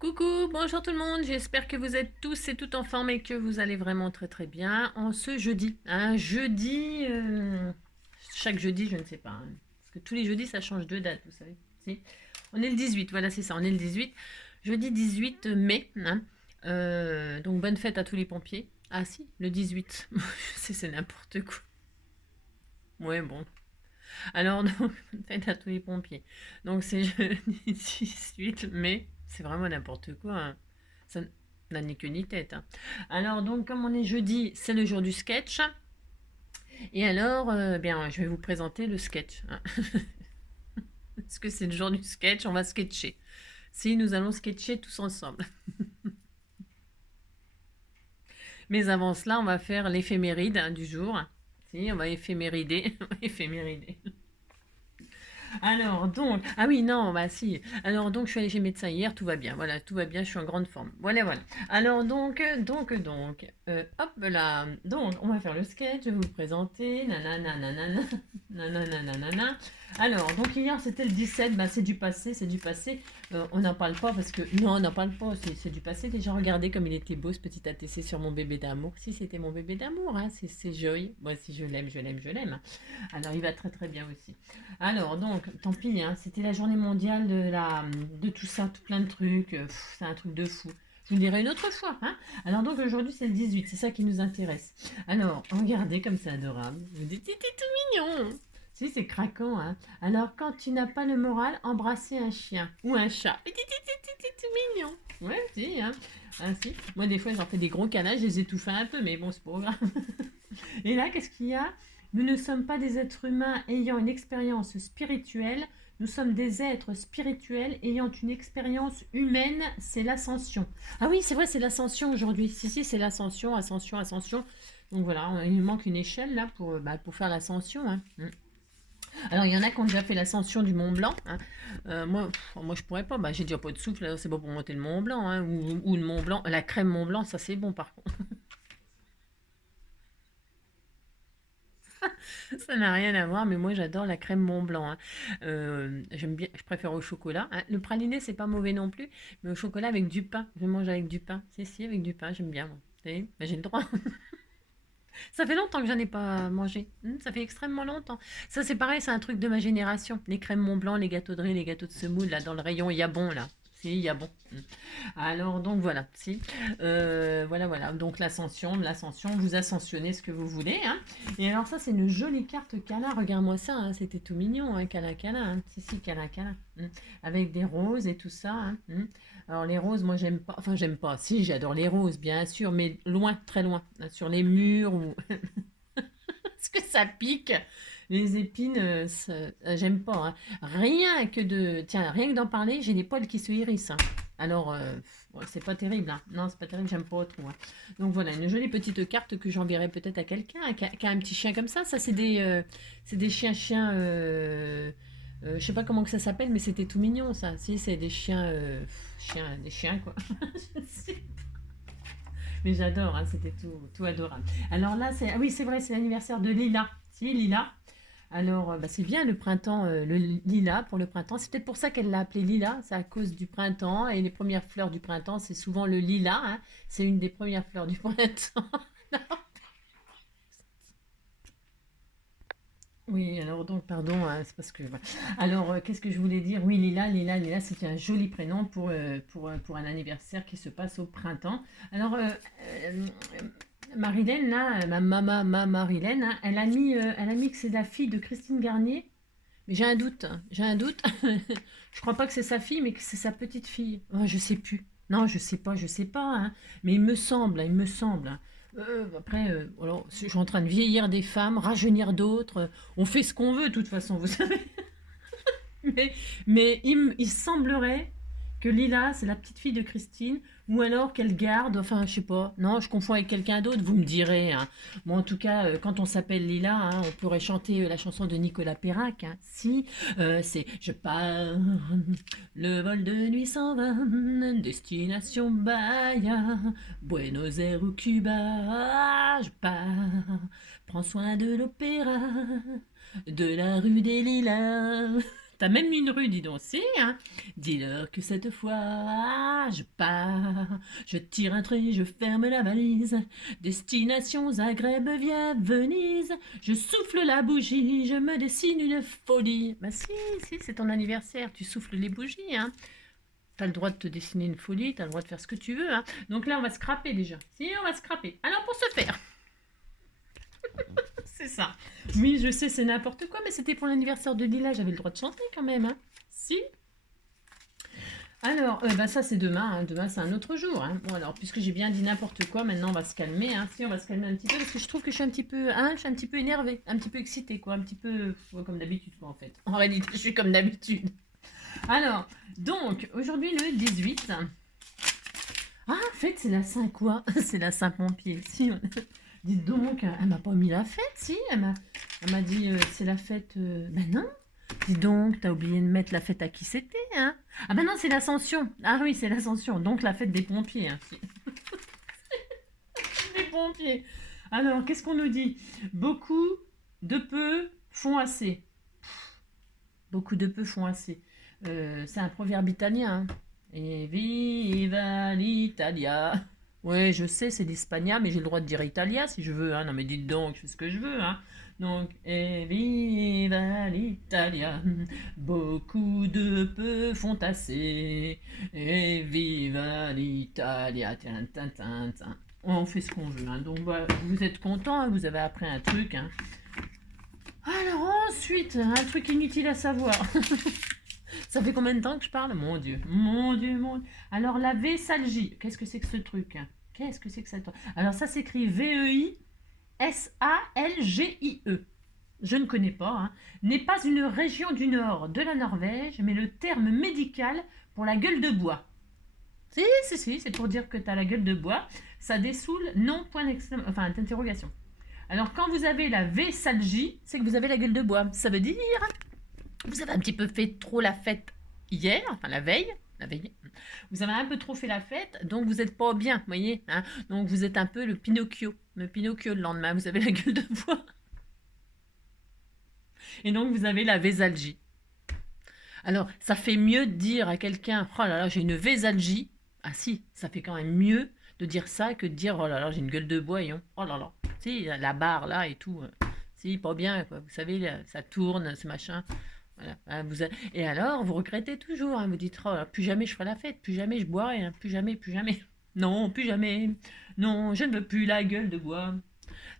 Coucou, bonjour tout le monde, j'espère que vous êtes tous et toutes en forme et que vous allez vraiment très très bien en ce jeudi. Un jeudi, chaque jeudi, je ne sais pas, hein, parce que tous les jeudis ça change de date, vous savez. Si. On est le 18, voilà c'est ça, on est le 18, jeudi 18 mai, hein. Donc bonne fête à tous les pompiers. Ah si, le 18, je sais c'est n'importe quoi. Ouais bon. Alors donc, bonne fête à tous les pompiers. Donc c'est jeudi 18 mai, c'est vraiment n'importe quoi, hein. Ça n'a ni queue ni tête, hein. Alors donc comme on est jeudi, c'est le jour du sketch. Et alors, bien, je vais vous présenter le sketch, hein. Parce que c'est le jour du sketch, on va sketcher. Si nous allons sketcher tous ensemble. Mais avant cela, on va faire l'éphéméride, hein, du jour. Si, on va éphémérider. Éphémérider. Alors donc, ah oui, non, bah si. Alors donc, je suis allée chez le médecin hier, tout va bien. Voilà, tout va bien, je suis en grande forme. Voilà, voilà. Alors donc, hop là. Donc, on va faire le sketch, je vais vous le présenter. Nanana, nanana, nanana, nanana. Alors, donc hier, c'était le 17, bah c'est du passé, c'est du passé. On n'en parle pas parce que, non, on n'en parle pas, c'est du passé. Déjà, regardez comme il était beau ce petit ATC sur mon bébé d'amour. Si, c'était mon bébé d'amour, hein, c'est Joy. Moi, si je l'aime, je l'aime, je l'aime. Alors, il va très très bien aussi. Alors, donc, tant pis, hein, c'était la journée mondiale de tout ça, tout plein de trucs. C'est un truc de fou. Je vous le dirai une autre fois, hein. Alors, donc, aujourd'hui, c'est le 18, c'est ça qui nous intéresse. Alors, regardez comme c'est adorable. Vous dites, c'est tout mignon. Si, c'est craquant, hein. Alors, quand tu n'as pas le moral, embrasser un chien ou un chat. C'est tout mignon. Ouais, si, hein. Ah, si. Moi, des fois, j'en fais des gros câlins, je les étouffe un peu, mais bon, c'est pas grave. Et là, qu'est-ce qu'il y a? Nous ne sommes pas des êtres humains ayant une expérience spirituelle, nous sommes des êtres spirituels ayant une expérience humaine, c'est l'ascension. Ah oui, c'est vrai, c'est l'ascension aujourd'hui. Si, si, c'est l'ascension, ascension, ascension. Donc voilà, il nous manque une échelle là pour faire l'ascension, hein. Alors il y en a qui ont déjà fait l'ascension du Mont Blanc, hein. Moi je pourrais pas, bah, j'ai déjà pas de souffle, c'est pas pour monter le Mont Blanc, hein, ou le Mont Blanc, la crème Mont Blanc, ça c'est bon par contre. Ça n'a rien à voir, mais moi j'adore la crème Mont Blanc, hein. J'aime bien, je préfère au chocolat, hein. Le praliné, c'est pas mauvais non plus, mais au chocolat avec du pain. Je mange avec du pain. Si, si, avec du pain, j'aime bien, moi. Vous savez, ben, j'ai le droit. Ça fait longtemps que j'en ai pas mangé. Ça fait extrêmement longtemps. Ça, c'est pareil, c'est un truc de ma génération. Les crèmes Mont Blanc, les gâteaux de riz, les gâteaux de semoule, là, dans le rayon, il y a bon, là. Si, il y a bon. Alors donc voilà, si. Voilà, voilà. Donc l'ascension, vous ascensionnez ce que vous voulez, hein. Et alors ça, c'est une jolie carte Cala. Regarde-moi ça, hein. C'était tout mignon, hein, Cala Cala, hein. Si, si, Cala Cala. Avec des roses et tout ça, hein. Alors les roses, moi j'aime pas. Enfin, j'aime pas. Si, j'adore les roses, bien sûr, mais loin, très loin, hein, sur les murs ou parce que ça pique. Les épines, j'aime pas, hein. Rien que de, tiens, rien que d'en parler, j'ai des poils qui se hérissent, hein. Alors, bon, c'est pas terrible, hein. Non, c'est pas terrible, j'aime pas trop, hein. Donc voilà, une jolie petite carte que j'enverrai peut-être à quelqu'un, hein, qui a un petit chien comme ça. Ça, c'est des chiens. Je sais pas comment que ça s'appelle, mais c'était tout mignon, ça. Si, c'est des chiens, des chiens quoi. Je sais. Mais j'adore, hein, c'était tout adorable. Alors là, c'est, ah oui, c'est vrai, c'est l'anniversaire de Lila. Si, Lila. Alors, bah, c'est bien le printemps, le lilas pour le printemps. C'est peut-être pour ça qu'elle l'a appelé lilas, c'est à cause du printemps. Et les premières fleurs du printemps, c'est souvent le lilas, hein. C'est une des premières fleurs du printemps. Oui, alors donc, pardon, hein, c'est parce que, voilà. Alors, qu'est-ce que je voulais dire? Oui, Lila, c'est un joli prénom pour un anniversaire qui se passe au printemps. Alors, Marilène, là, ma Marilène, hein, elle a mis que c'est la fille de Christine Garnier. Mais j'ai un doute, hein, j'ai un doute. Je crois pas que c'est sa fille, mais que c'est sa petite fille. Oh, je sais plus. Non, je sais pas, hein. Mais il me semble, hein. Après, alors, je suis en train de vieillir des femmes, rajeunir d'autres. On fait ce qu'on veut, de toute façon, vous savez. Mais, il semblerait que Lila, c'est la petite fille de Christine, ou alors qu'elle garde, enfin, je sais pas. Non, je confonds avec quelqu'un d'autre, vous me direz, hein. Bon, en tout cas, quand on s'appelle Lila, hein, on pourrait chanter la chanson de Nicolas Perrac, hein. Si, c'est Je pars, le vol de nuit s'en va, destination Bahia, Buenos Aires ou Cuba, je pars, prends soin de l'opéra, de la rue des Lilas. T'as même une rue, dis donc, si, hein. Dis-leur que cette fois, je pars, je tire un trait, je ferme la valise. Destination Zagreb via Venise. Je souffle la bougie, je me dessine une folie. Bah si, c'est ton anniversaire, tu souffles les bougies, hein. T'as le droit de te dessiner une folie, t'as le droit de faire ce que tu veux, hein. Donc là, on va scraper déjà. Si, on va scraper. Alors, pour ce faire, c'est ça. Oui, je sais, c'est n'importe quoi, mais c'était pour l'anniversaire de Lila, j'avais le droit de chanter quand même, hein. Si. Alors, bah ça c'est demain, hein. Demain c'est un autre jour, hein. Bon alors, puisque j'ai bien dit n'importe quoi, maintenant on va se calmer, hein. Si, on va se calmer un petit peu, parce que je trouve que je suis un petit peu, hein, je suis un petit peu énervée, un petit peu excitée, quoi, un petit peu, ouais, comme d'habitude, quoi, en fait. En réalité, je suis comme d'habitude. Alors, donc, aujourd'hui le 18. Ah, en fait, c'est la Saint quoi? C'est la Saint-Pompier. Si, dites donc, elle m'a pas mis la fête, si. Elle m'a dit, c'est la fête. Ben non. Dis donc, t'as oublié de mettre la fête à qui c'était, hein? Ah ben non, c'est l'Ascension. Ah oui, c'est l'Ascension. Donc la fête des pompiers, hein. Des pompiers. Alors, qu'est-ce qu'on nous dit? Beaucoup de peu font assez. Beaucoup de peu font assez. C'est un proverbe italien, hein. Et viva l'Italia. Ouais, je sais, c'est l'espagnol, mais j'ai le droit de dire Italia si je veux, hein. Non, mais dites donc, je fais ce que je veux, hein. Donc, et viva l'Italia. Beaucoup de peu font assez. Et viva l'Italia. Tin, tin, tin, tin. On fait ce qu'on veut, hein. Donc, voilà, vous êtes content, hein, vous avez appris un truc, hein. Alors, ensuite, un truc inutile à savoir. Ça fait combien de temps que je parle? Mon Dieu, mon Dieu, mon Dieu. Alors, la Vessalgie, qu'est-ce que c'est que ce truc? Qu'est-ce que c'est que ça? Alors, ça s'écrit Veisalgie. Je ne connais pas, hein. N'est pas une région du nord de la Norvège, mais le terme médical pour la gueule de bois. Si, c'est pour dire que tu as la gueule de bois. Ça dessoule, non, point d'exclamation, enfin, d'interrogation. Alors, quand vous avez la Vessalgie, c'est que vous avez la gueule de bois. Ça veut dire, vous avez un petit peu fait trop la fête hier, enfin la veille. Vous avez un peu trop fait la fête, donc vous n'êtes pas bien, vous voyez, hein. Donc vous êtes un peu le Pinocchio le lendemain, vous avez la gueule de bois. Et donc vous avez la Vésalgie. Alors, ça fait mieux de dire à quelqu'un, oh là là, j'ai une Vésalgie. Ah si, ça fait quand même mieux de dire ça que de dire, oh là là, j'ai une gueule de bois, oh là là. Si, la barre là et tout. Si, pas bien, quoi. Vous savez, là, ça tourne, ce machin. Voilà. Hein, et alors, vous regrettez toujours, hein, vous dites, oh, plus jamais je ferai la fête, plus jamais je boirai, hein, plus jamais, plus jamais. Non, plus jamais. Non, je ne veux plus la gueule de bois.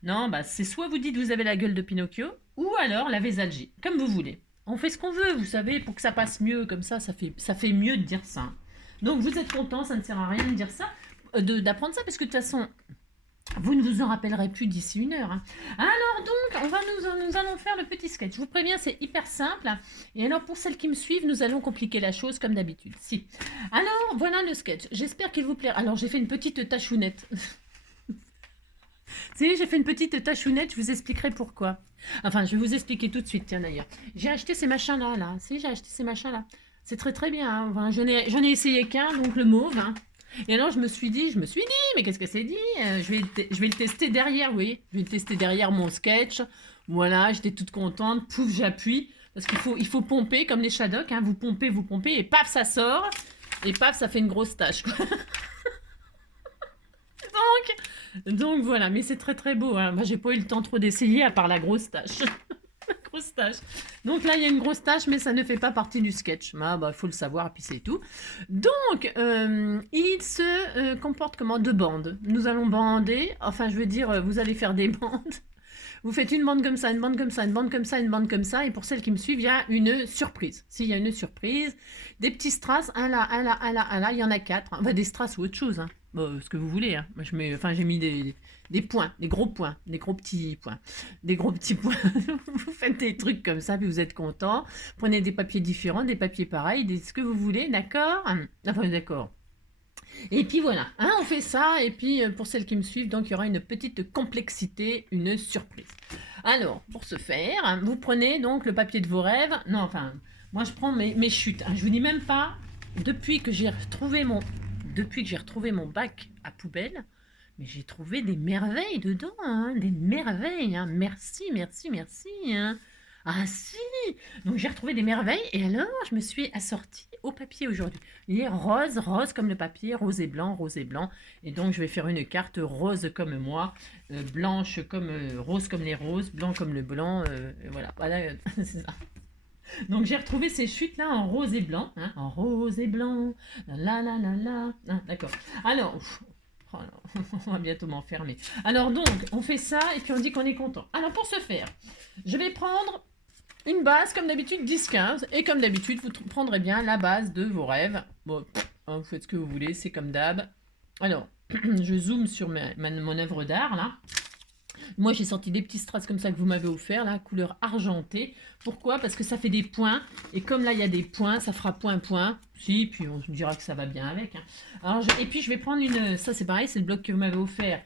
Non, bah c'est soit vous dites vous avez la gueule de Pinocchio, ou alors la Vésalgie, comme vous voulez. On fait ce qu'on veut, vous savez, pour que ça passe mieux, comme ça fait mieux de dire ça. Donc vous êtes content, ça ne sert à rien de dire ça, d'apprendre ça, parce que de toute façon, vous ne vous en rappellerez plus d'ici une heure, hein. Alors donc, nous allons faire le petit sketch. Je vous préviens, c'est hyper simple. Et alors, pour celles qui me suivent, nous allons compliquer la chose comme d'habitude. Si. Alors, voilà le sketch. J'espère qu'il vous plaira. Alors, j'ai fait une petite tachounette. Si, j'ai fait une petite tachounette, je vous expliquerai pourquoi. Enfin, je vais vous expliquer tout de suite, tiens d'ailleurs. J'ai acheté ces machins-là, là. Si, j'ai acheté ces machins-là. C'est très très bien, hein. Enfin, j'en ai essayé qu'un, donc le mauve, hein. Et alors je me suis dit, mais qu'est-ce que c'est dit? Je vais le tester derrière, oui. Je vais le tester derrière mon sketch. Voilà, j'étais toute contente. Pouf, j'appuie. Parce il faut pomper comme les Shadocks, hein. Vous pompez, et paf, ça sort. Et paf, ça fait une grosse tache, quoi. Donc voilà, mais c'est très très beau, hein. Moi, j'ai pas eu le temps trop d'essayer à part la grosse tache. Grosse tache. Donc là, il y a une grosse tache, mais ça ne fait pas partie du sketch. Ah, bah, faut le savoir, et puis c'est tout. Donc, il se comporte comment? Deux bandes. Nous allons bander. Enfin, je veux dire, vous allez faire des bandes. Vous faites une bande comme ça, une bande comme ça, une bande comme ça, une bande comme ça. Et pour celles qui me suivent, il y a une surprise. S'il y a une surprise, des petits strass, un là, un là, un là, un là. Il y en a 4. Enfin, des strass ou autre chose, hein. Bon, ce que vous voulez, hein. Moi, j'ai mis des points, des gros points, des gros petits points, des gros petits points. Vous faites des trucs comme ça, puis vous êtes content. Prenez des papiers différents, des papiers pareils, ce que vous voulez, d'accord? Enfin, d'accord. Et puis voilà, hein, on fait ça, et puis pour celles qui me suivent, donc il y aura une petite complexité, une surprise. Alors, pour ce faire, hein, vous prenez donc le papier de vos rêves. Non, enfin, moi je prends mes chutes. Hein, je vous dis même pas, depuis que j'ai retrouvé mon bac à poubelle, mais j'ai trouvé des merveilles dedans, hein, des merveilles. Hein. Merci, merci, merci. Hein. Ah si! Donc j'ai retrouvé des merveilles et alors je me suis assortie au papier aujourd'hui. Il est rose, rose comme le papier, rose et blanc, rose et blanc. Et donc je vais faire une carte rose comme moi, blanche comme rose comme les roses, blanc comme le blanc. Voilà, voilà, c'est ça. Donc j'ai retrouvé ces chutes là en rose et blanc, hein, en rose et blanc. La la la la. Ah, d'accord. Alors, oh là, on va bientôt m'enfermer. Alors donc, on fait ça et puis on dit qu'on est content. Alors pour ce faire, je vais prendre une base, comme d'habitude, 10-15. Et comme d'habitude, vous prendrez bien la base de vos rêves. Bon, vous faites ce que vous voulez, c'est comme d'hab. Alors, je zoome sur mon œuvre d'art, là. Moi, j'ai sorti des petits strass comme ça que vous m'avez offert, là, couleur argentée. Pourquoi? Parce que ça fait des points. Et comme là, il y a des points, ça fera point, point. Si, puis on se dira que ça va bien avec. Hein. Alors, et puis, je vais prendre une... Ça, c'est pareil, c'est le bloc que vous m'avez offert.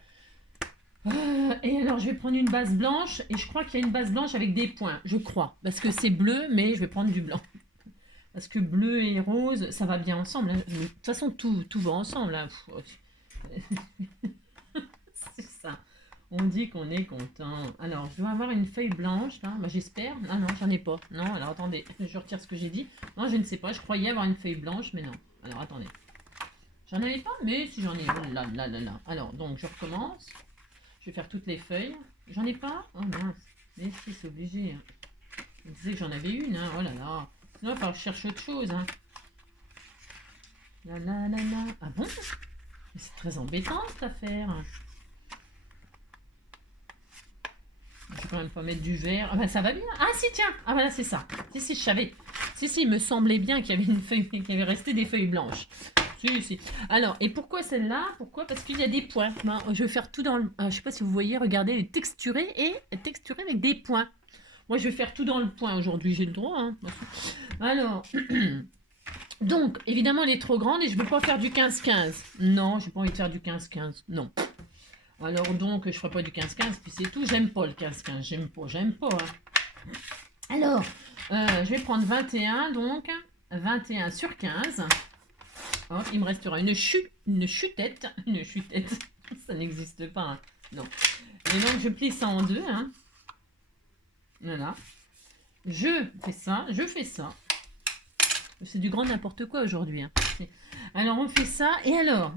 Et alors, je vais prendre une base blanche. Et je crois qu'il y a une base blanche avec des points. Je crois. Parce que c'est bleu, mais je vais prendre du blanc. Parce que bleu et rose, ça va bien ensemble. Hein. De toute façon, tout va ensemble. Hein. C'est ça. On dit qu'on est content. Alors, je dois avoir une feuille blanche, là. Bah, j'espère. Ah non, j'en ai pas. Non, alors attendez, je retire ce que j'ai dit. Non, je ne sais pas. Je croyais avoir une feuille blanche, mais non. Alors, attendez. J'en avais pas, mais si j'en ai. Oh là là là là. Alors, donc, je recommence. Je vais faire toutes les feuilles. J'en ai pas? Oh mince. Mais si, c'est obligé. Je me disais que j'en avais une, hein. Oh là là. Sinon, il va falloir que je cherche autre chose, hein. La la la la. Ah bon? Mais c'est très embêtant, cette affaire. Je vais quand même pas mettre du vert. Ah ben ça va bien. Ah si tiens. Ah voilà c'est ça. Si je savais. Si il me semblait bien qu'il y avait une feuille, qu'il y avait resté des feuilles blanches. Si. Alors et pourquoi celle-là? Pourquoi? Parce qu'il y a des points. Ben, je vais faire tout dans le. Je sais pas si vous voyez. Regardez les texturés et texturés avec des points. Moi je vais faire tout dans le point aujourd'hui. J'ai le droit. Hein. Alors. Donc évidemment elle est trop grande et je ne veux pas faire du 15-15. Non, j'ai pas envie de faire du 15-15. Non. Alors donc, je ferai pas du 15-15, puis c'est tout. J'aime pas le 15-15, j'aime pas. Hein. Alors, je vais prendre 21, donc 21 sur 15. Hop, il me restera une chutette. Une chutette, ça n'existe pas. Hein. Non. Et donc, je plie ça en deux. Hein. Voilà. Je fais ça. C'est du grand n'importe quoi aujourd'hui. Hein. Alors, on fait ça. Et alors.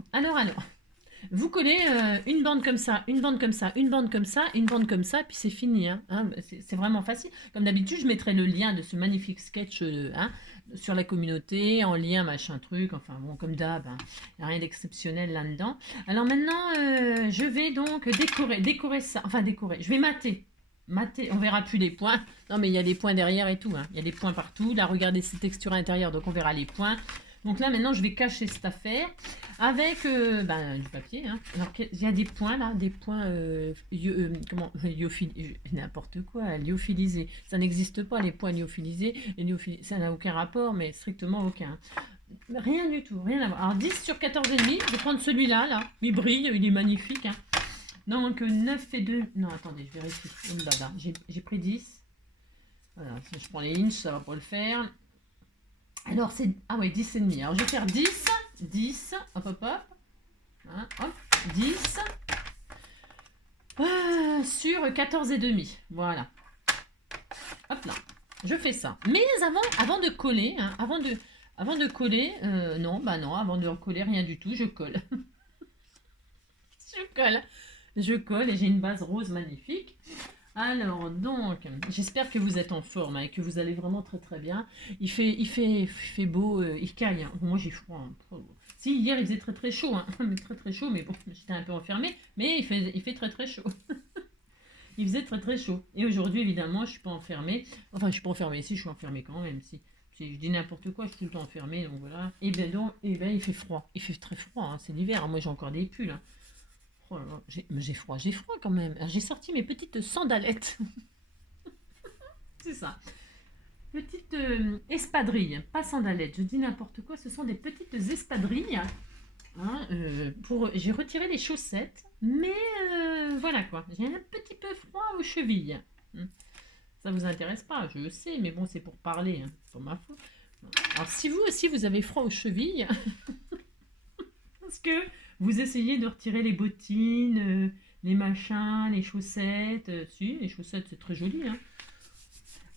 Vous collez une bande comme ça, une bande comme ça, une bande comme ça, une bande comme ça, puis c'est fini. Hein. C'est vraiment facile. Comme d'habitude, je mettrai le lien de ce magnifique sketch sur la communauté, en lien, machin truc, enfin bon, comme d'hab, hein. Il n'y a rien d'exceptionnel là-dedans. Alors maintenant, je vais donc décorer ça, enfin décorer, je vais mater. On verra plus les points. Non mais il y a des points derrière et tout. Hein. Il y a des points partout. Là, regardez ces textures à l'intérieur, donc on verra les points. Donc là, maintenant, je vais cacher cette affaire avec du papier. Hein. Alors, il y a des points là, des points n'importe quoi, lyophilisés. Ça n'existe pas, les points lyophilisés. Ça n'a aucun rapport, mais strictement aucun. Rien du tout, rien à voir. Alors, 10 sur 14,5, je vais prendre celui-là, là. Il brille, il est magnifique. Hein. Donc, 9 et 2. Non, attendez, je vérifie. Oh là là, j'ai pris 10. Voilà, si je prends les inches, ça va pas le faire. Alors, c'est... Ah ouais, 10 et demi. Alors, je vais faire 10, hop. Hein, hop, 10 sur 14 et demi. Voilà. Hop là. Je fais ça. Mais avant de coller, hein, avant de coller, non, avant de coller, rien du tout, je colle. Je colle et j'ai une base rose magnifique. Alors, donc, j'espère que vous êtes en forme hein, et que vous allez vraiment très très bien. Il fait beau, il caille. Hein. Moi, j'ai froid. Hein. Si, hier, il faisait très très chaud. Hein. Très très chaud, mais bon, j'étais un peu enfermée. Mais il fait très très chaud. Il faisait très très chaud. Et aujourd'hui, évidemment, je suis pas enfermée. Enfin, je suis pas enfermée. Si, je suis enfermée quand même. Si je dis n'importe quoi, je suis tout le temps enfermée. Donc voilà. Et bien, il fait froid. Il fait très froid. Hein. C'est l'hiver. Moi, j'ai encore des pulls. Hein. Oh là là, j'ai froid quand même. J'ai sorti mes petites sandalettes. C'est ça. Petites espadrilles, pas sandalettes. Je dis n'importe quoi. Ce sont des petites espadrilles. Hein, j'ai retiré les chaussettes, mais voilà quoi. J'ai un petit peu froid aux chevilles. Ça vous intéresse pas, je sais, mais bon, c'est pour parler. Hein. C'est pas ma faute. Alors, si vous aussi vous avez froid aux chevilles, parce que vous essayez de retirer les bottines, les machins, les chaussettes. Si, les chaussettes, c'est très joli. Hein.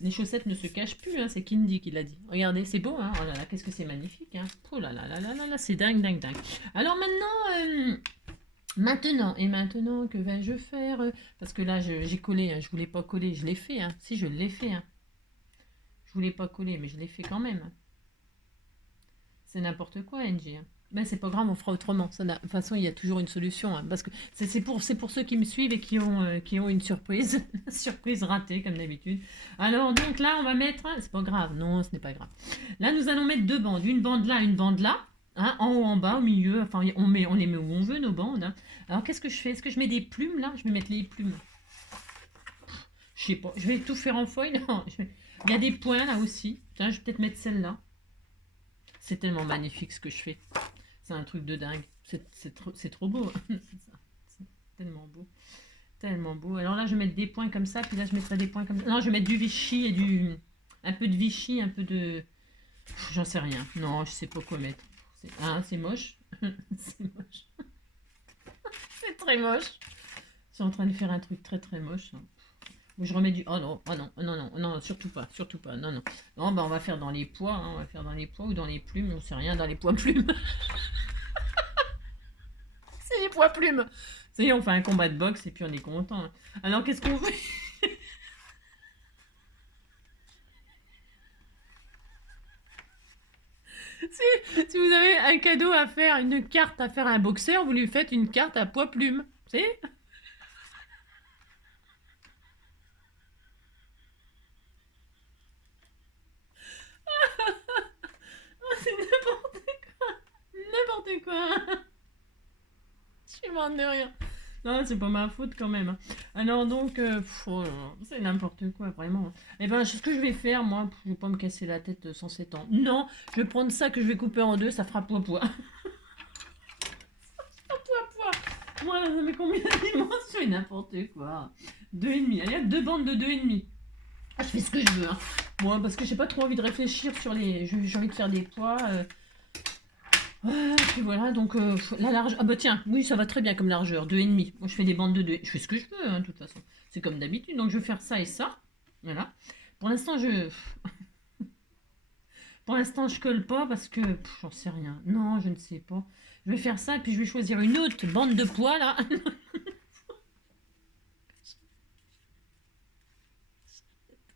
Les chaussettes ne se cachent plus, hein, c'est Kindy qui l'a dit. Regardez, c'est beau, hein. Oh là là, qu'est-ce que c'est magnifique, hein. Oh là là là là là là, c'est dingue, dingue, dingue. Alors maintenant, que vais-je faire? Parce que là, j'ai collé, hein, je voulais pas coller, je l'ai fait, hein. Si, je l'ai fait, hein. Je voulais pas coller, mais je l'ai fait quand même. C'est n'importe quoi, NG, hein. Ben, c'est pas grave, on fera autrement. De toute façon, il y a toujours une solution, hein, parce que c'est pour ceux qui me suivent et qui ont une surprise. Surprise ratée, comme d'habitude. Alors, donc là, on va mettre. C'est pas grave, non, ce n'est pas grave. Là, nous allons mettre deux bandes. Une bande là, une bande là. Hein, en haut, en bas, au milieu. Enfin, on les met où on veut, nos bandes, hein. Alors, qu'est-ce que je fais? Est-ce que je mets des plumes là? Je vais mettre les plumes. Je sais pas. Je vais tout faire en foil. Non, il y a des points là aussi. Tiens, je vais peut-être mettre celle-là. C'est tellement magnifique ce que je fais. C'est un truc de dingue. C'est trop beau. C'est tellement beau. Tellement beau. Alors là, je vais mettre des points comme ça. Puis là, je mettrai des points comme ça. Non, je vais mettre du Vichy et du... Un peu de Vichy, un peu de... J'en sais rien. Non, je sais pas quoi mettre. C'est moche. C'est moche. C'est très moche. Je suis en train de faire un truc très très moche. Où je remets du... Oh non, oh non, non, non, non, surtout pas, non, non. Non, bah on va faire dans les pois, hein, on va faire dans les pois ou dans les plumes, on sait rien, dans les pois plumes. C'est les pois plumes. Ça y est, on fait un combat de boxe et puis on est content, hein. Alors qu'est-ce qu'on fait? Si vous avez un cadeau à faire, une carte à faire à un boxeur, vous lui faites une carte à pois plumes. C'est c'est n'importe quoi. N'importe quoi. Je suis morte de rire. Non, c'est pas ma faute quand même, hein. Alors donc, oh là là, c'est n'importe quoi, vraiment. Eh ben, ce que je vais faire, moi, je vais pas me casser la tête sans 7 ans. Non, je vais prendre ça que je vais couper en deux, ça fera poids-poids. Poids-poids. Voilà, ça fait combien de dimensions? N'importe quoi. 2,5. Allez, deux bandes de 2,5. Ah, je fais ce que je veux, hein. Moi, parce que j'ai pas trop envie de réfléchir sur les... J'ai envie de faire des poids. Puis voilà, donc la largeur. Ah bah tiens, oui, ça va très bien comme largeur, 2,5. Moi je fais des bandes de 2. Je fais ce que je veux, hein, de toute façon. C'est comme d'habitude, donc je vais faire ça et ça. Voilà. Pour l'instant, je. Pour l'instant, je colle pas parce que j'en sais rien. Non, je ne sais pas. Je vais faire ça et puis je vais choisir une autre bande de poids là.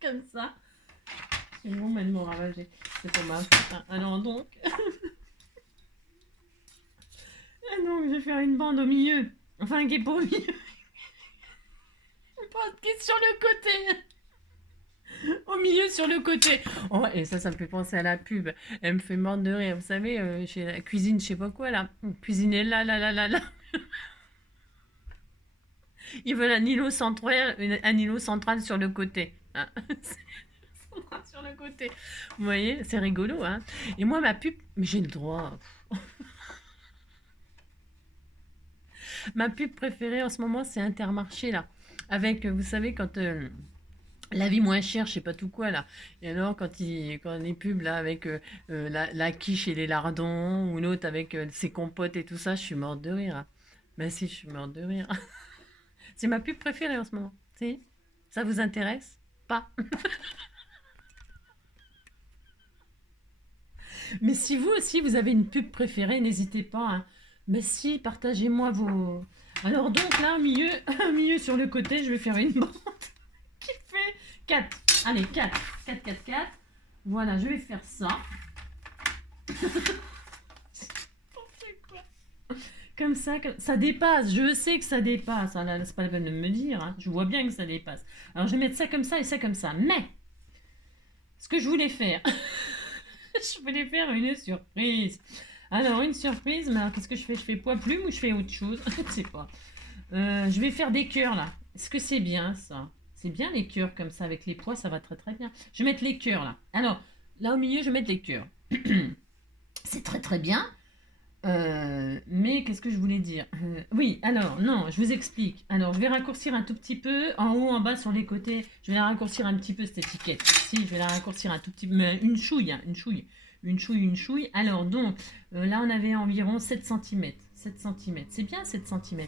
Comme ça. C'est bon, maintenant ravagé. C'est pas ma faute, hein. Alors donc. Ah non, je vais faire une bande au milieu. Enfin, qui est pas au milieu. Une bande qui est sur le côté. Au milieu sur le côté. Oh, et ça me fait penser à la pub. Elle me fait mordre de rire. Vous savez, chez la cuisine, je sais pas quoi, là. Cuisiner là, là, là, là, là. Ils veulent un îlot central, un îlot central sur le côté, hein. Sur le côté. Vous voyez, c'est rigolo, hein. Et moi, ma pub, mais j'ai le droit. Ma pub préférée en ce moment, c'est Intermarché, là. Avec, vous savez, quand... la vie moins chère, je sais pas tout quoi là. Et alors quand les pubs là avec la quiche et les lardons ou l'autre avec ses compotes et tout ça, je suis morte de rire, hein. Ben si, je suis morte de rire. C'est ma pub préférée en ce moment. Si, ça vous intéresse? Pas. Mais si vous aussi vous avez une pub préférée, n'hésitez pas, hein. Mais si, partagez-moi vos. Alors donc là, au milieu sur le côté, je vais faire une bande qui fait 4. Allez, 4. 4, 4, 4. Voilà, je vais faire ça. Comme ça dépasse. Je sais que ça dépasse. Ah là, c'est pas la peine de me dire, hein. Je vois bien que ça dépasse. Alors, je vais mettre ça comme ça et ça comme ça. Mais, ce que je voulais faire, je voulais faire une surprise. Alors, une surprise, mais qu'est-ce que je fais? Je fais poids plume ou je fais autre chose? Je ne sais pas. Je vais faire des cœurs là. Est-ce que c'est bien ça? C'est bien les cœurs comme ça avec les pois, ça va très très bien. Je vais mettre les cœurs là. Alors, là au milieu, je vais mettre les cœurs. C'est très très bien. Mais qu'est-ce que je voulais dire? Oui, alors, non, je vous explique. Alors, je vais raccourcir un tout petit peu, en haut, en bas, sur les côtés. Je vais la raccourcir un petit peu, cette étiquette. Si, je vais la raccourcir un tout petit peu, mais une chouille, hein, une chouille. Une chouille, une chouille. Alors, donc, là, on avait environ 7 cm. 7 cm. C'est bien, 7 cm.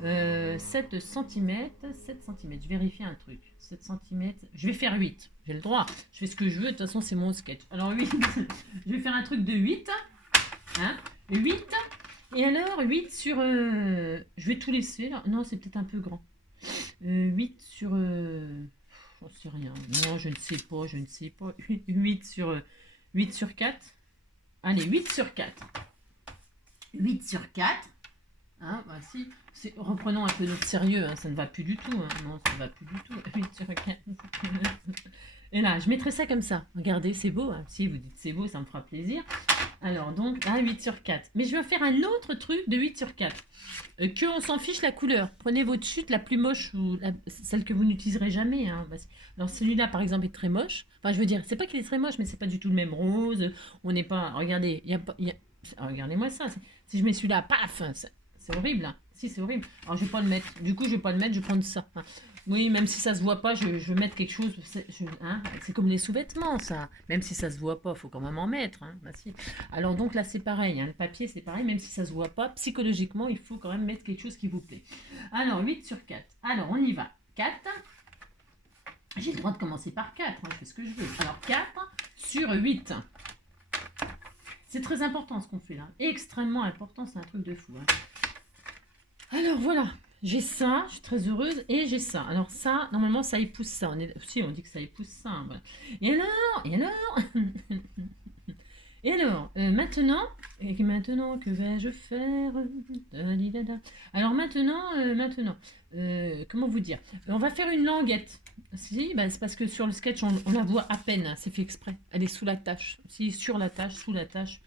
7 centimètres. 7 centimètres. Je vérifie un truc. 7 centimètres. Je vais faire 8. J'ai le droit. Je fais ce que je veux. De toute façon, c'est mon sketch. Alors 8. Je vais faire un truc de 8. Hein, 8. Et alors 8 sur... je vais tout laisser là. Non, c'est peut-être un peu grand. 8 sur... j'en sais rien. Non, je ne sais pas. Je ne sais pas. 8 sur, 8 sur 4. Allez, 8 sur 4. 8 sur 4. Hein, bah si. Reprenons un peu notre sérieux. Hein, ça ne va plus du tout. Hein. Non, ça ne va plus du tout. 8 sur 4. Et là, je mettrai ça comme ça. Regardez, c'est beau. Hein. Si vous dites c'est beau, ça me fera plaisir. Alors, donc, là, 8 sur 4. Mais je vais faire un autre truc de 8 sur 4. Que on s'en fiche la couleur. Prenez votre chute la plus moche ou celle que vous n'utiliserez jamais. Hein. Alors, celui-là, par exemple, est très moche. Enfin, je veux dire, c'est pas qu'il est très moche, mais c'est pas du tout le même rose. On n'est pas... Regardez, il y a pas... regardez-moi ça. Si je mets celui-là, paf, c'est horrible. Hein. Si, c'est horrible. Alors, je vais pas le mettre. Du coup, je vais pas le mettre, je vais prendre ça. Hein. Oui, même si ça se voit pas, je vais mettre quelque chose. C'est comme les sous-vêtements, ça. Même si ça se voit pas, il faut quand même en mettre. Hein. Bah, si. Alors donc là, c'est pareil. Hein. Le papier, c'est pareil. Même si ça se voit pas, psychologiquement, il faut quand même mettre quelque chose qui vous plaît. Alors, 8 sur 4. Alors, on y va. 4. J'ai le droit de commencer par 4. Hein. Je fais ce que je veux. Alors, 4 sur 8. C'est très important ce qu'on fait là. Extrêmement important. C'est un truc de fou. Hein. Alors, voilà. J'ai ça, je suis très heureuse, et j'ai ça. Alors ça, normalement, ça épouse ça. On dit que ça épouse ça. Hein, voilà. Et alors Et alors, maintenant, que vais-je faire? Alors maintenant, comment vous dire? On va faire une languette. Si, bah, c'est parce que sur le sketch, on la voit à peine. Hein, c'est fait exprès. Elle est sous la tâche. Si, sur la tâche, sous la tâche.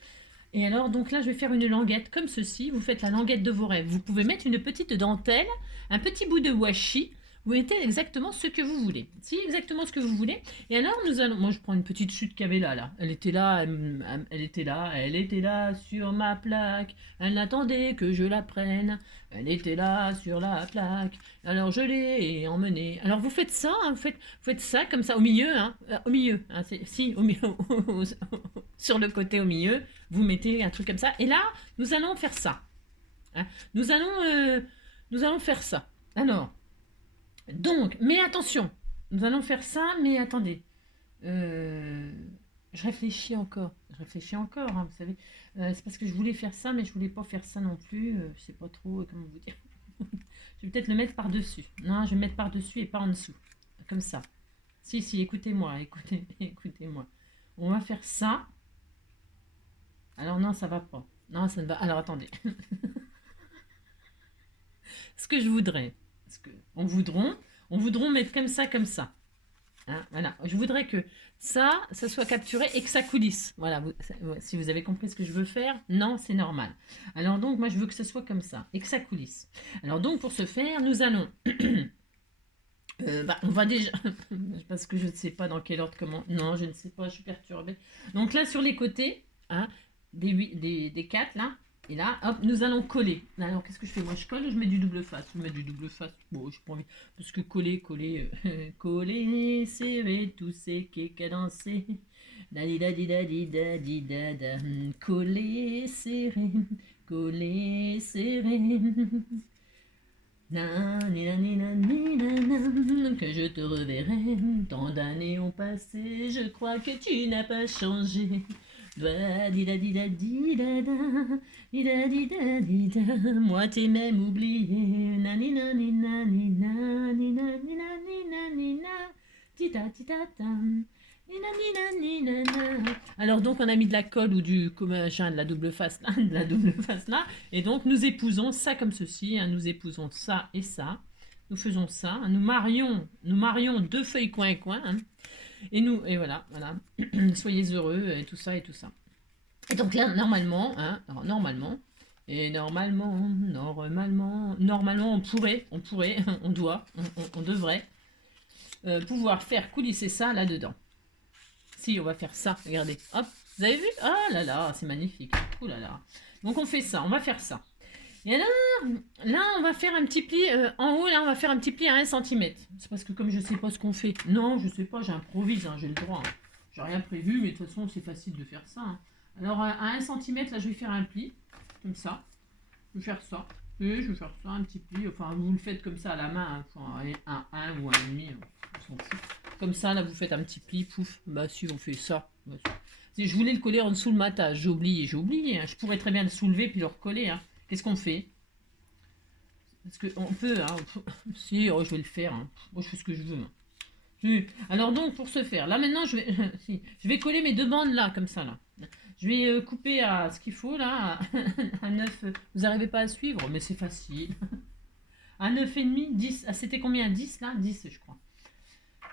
Et alors, donc là, je vais faire une languette comme ceci. Vous faites la languette de vos rêves. Vous pouvez mettre une petite dentelle, un petit bout de washi. Vous mettez exactement ce que vous voulez. Si, exactement ce que vous voulez. Et alors, nous allons... Moi, je prends une petite chute qu'il y avait là. Elle était là, elle était là sur ma plaque. Elle n'attendait que je la prenne. Elle était là sur la plaque. Alors, je l'ai emmenée. Alors, vous faites ça, hein, vous faites ça comme ça, au milieu. Hein, au milieu. Hein, si, au milieu. Sur le côté au milieu. Vous mettez un truc comme ça. Et là, nous allons faire ça. Hein, nous allons faire ça. Alors... Donc, mais attention, nous allons faire ça, mais attendez. Je réfléchis encore. Hein, vous savez. C'est parce que je voulais faire ça, mais je voulais pas faire ça non plus. Je sais pas trop comment vous dire. Je vais peut-être le mettre par-dessus. Non, je vais le mettre par-dessus et pas en dessous. Comme ça. Si, écoutez-moi, écoutez-moi. On va faire ça. Alors non, ça va pas. Non, ça ne va. Alors attendez. Ce que je voudrais. On voudront mettre comme ça, comme ça. Hein, voilà. Je voudrais que ça soit capturé et que ça coulisse. Voilà, si vous avez compris ce que je veux faire, non, c'est normal. Alors donc, moi, je veux que ce soit comme ça et que ça coulisse. Alors donc, pour ce faire, nous allons... on va déjà... Parce que je ne sais pas dans quel ordre, comment... Non, je ne sais pas, je suis perturbée. Donc là, sur les côtés, hein, des 4, là, et là, hop, nous allons coller. Alors, qu'est-ce que je fais? Moi, je colle ou je mets du double face? Je mets du double face. Bon, j'ai pas envie. Parce que coller, coller, serrer, tous ces quais danser. Da-di-da-di-da-di-da-di-da-da. Coller, serrer, coller, serrer. Que je te reverrai. Tant d'années ont passé, je crois que tu n'as pas changé. Moi t'ai même oublié. Alors donc on a mis de la colle ou du machin, de la double face là, et donc nous épousons ça comme ceci, hein, nous épousons ça et ça. Nous faisons ça, hein, nous marions deux feuilles coin et coin, hein, et voilà. Soyez heureux et tout ça et tout ça. Et donc là, normalement, normalement, on pourrait, on devrait pouvoir faire coulisser ça là-dedans. Si, on va faire ça, regardez, hop, vous avez vu? Ah là là, c'est magnifique, oh là là. Donc on fait ça, on va faire ça. Et alors, là, on va faire un petit pli, en haut, là, on va faire un petit pli à 1 cm. C'est parce que comme je sais pas ce qu'on fait, non, je sais pas, j'improvise, hein, j'ai le droit. Hein. J'ai rien prévu, mais de toute façon, c'est facile de faire ça. Hein. Alors, à 1 cm, là, je vais faire un pli, comme ça. Je vais faire ça. Et je vais faire ça, un petit pli. Enfin, vous le faites comme ça à la main, hein. Enfin, un 1 ou un demi, on s'en fout. Comme ça, là, vous faites un petit pli, pouf. Bah si, on fait ça. Bah, si je voulais le coller en dessous le matage, j'ai oublié. Hein. Je pourrais très bien le soulever puis le recoller. Hein. Qu'est-ce qu'on fait? Parce qu'on peut, hein. Si, oh, je vais le faire. Hein. Moi, je fais ce que je veux. Hein. Alors donc, pour ce faire, là maintenant, si, je vais coller mes deux bandes là, comme ça, là. Je vais couper à ce qu'il faut, là, à 9. Vous n'arrivez pas à suivre, mais c'est facile. À 9,5, 10. Ah, c'était combien? 10, là? 10, je crois.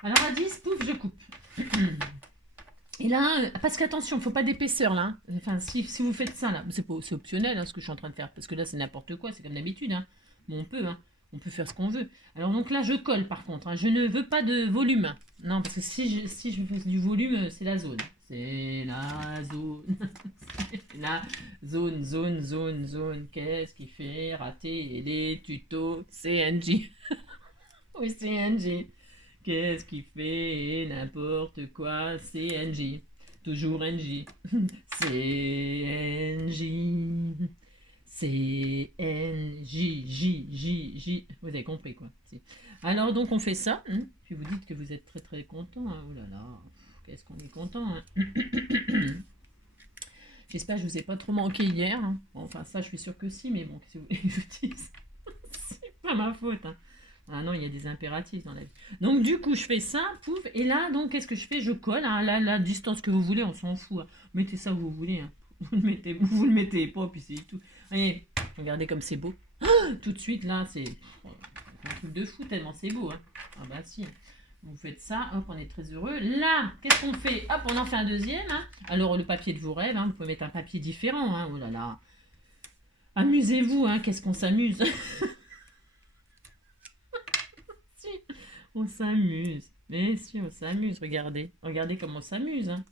Alors à 10, pouf, je coupe. Et là, parce qu'attention, il ne faut pas d'épaisseur, là. Hein. Enfin, si vous faites ça, là, c'est optionnel, hein, ce que je suis en train de faire. Parce que là, c'est n'importe quoi, c'est comme d'habitude. Hein. Bon, on peut faire ce qu'on veut. Alors donc là, je colle, par contre. Hein. Je ne veux pas de volume. Non, parce que si je fais du volume, c'est la zone. C'est la zone. C'est la zone. Qu'est-ce qui fait rater les tutos CNJ? Oui, CNJ. Qu'est-ce qui fait n'importe quoi? CNJ. Toujours NJ. CNJ. CNJ. Vous avez compris quoi. Alors donc on fait ça. Hein, puis vous dites que vous êtes très très content. Hein. Oh là là. Qu'est-ce qu'on est content. Hein. J'espère que je vous ai pas trop manqué hier. Hein. Bon, enfin ça je suis sûr que si. Mais bon, si vous voulez que je vous dise. C'est pas ma faute. Hein. Ah non, il y a des impératifs dans la vie. Donc du coup, je fais ça, pouf, et là, donc, qu'est-ce que je fais? Je colle, hein, la distance que vous voulez, on s'en fout. Hein. Mettez ça où vous voulez. Hein. Vous le mettez pas, puis c'est tout. Allez, regardez comme c'est beau. Tout de suite, là, c'est un truc de fou, tellement c'est beau. Hein. Ah bah si. Vous faites ça, hop, on est très heureux. Là, qu'est-ce qu'on fait? Hop, on en fait un deuxième. Hein. Alors, le papier de vos rêves, hein, vous pouvez mettre un papier différent. Hein. Oh là là. Amusez-vous, hein, qu'est-ce qu'on s'amuse. On s'amuse. Mais si, on s'amuse. Regardez. Regardez comment on s'amuse. Hein.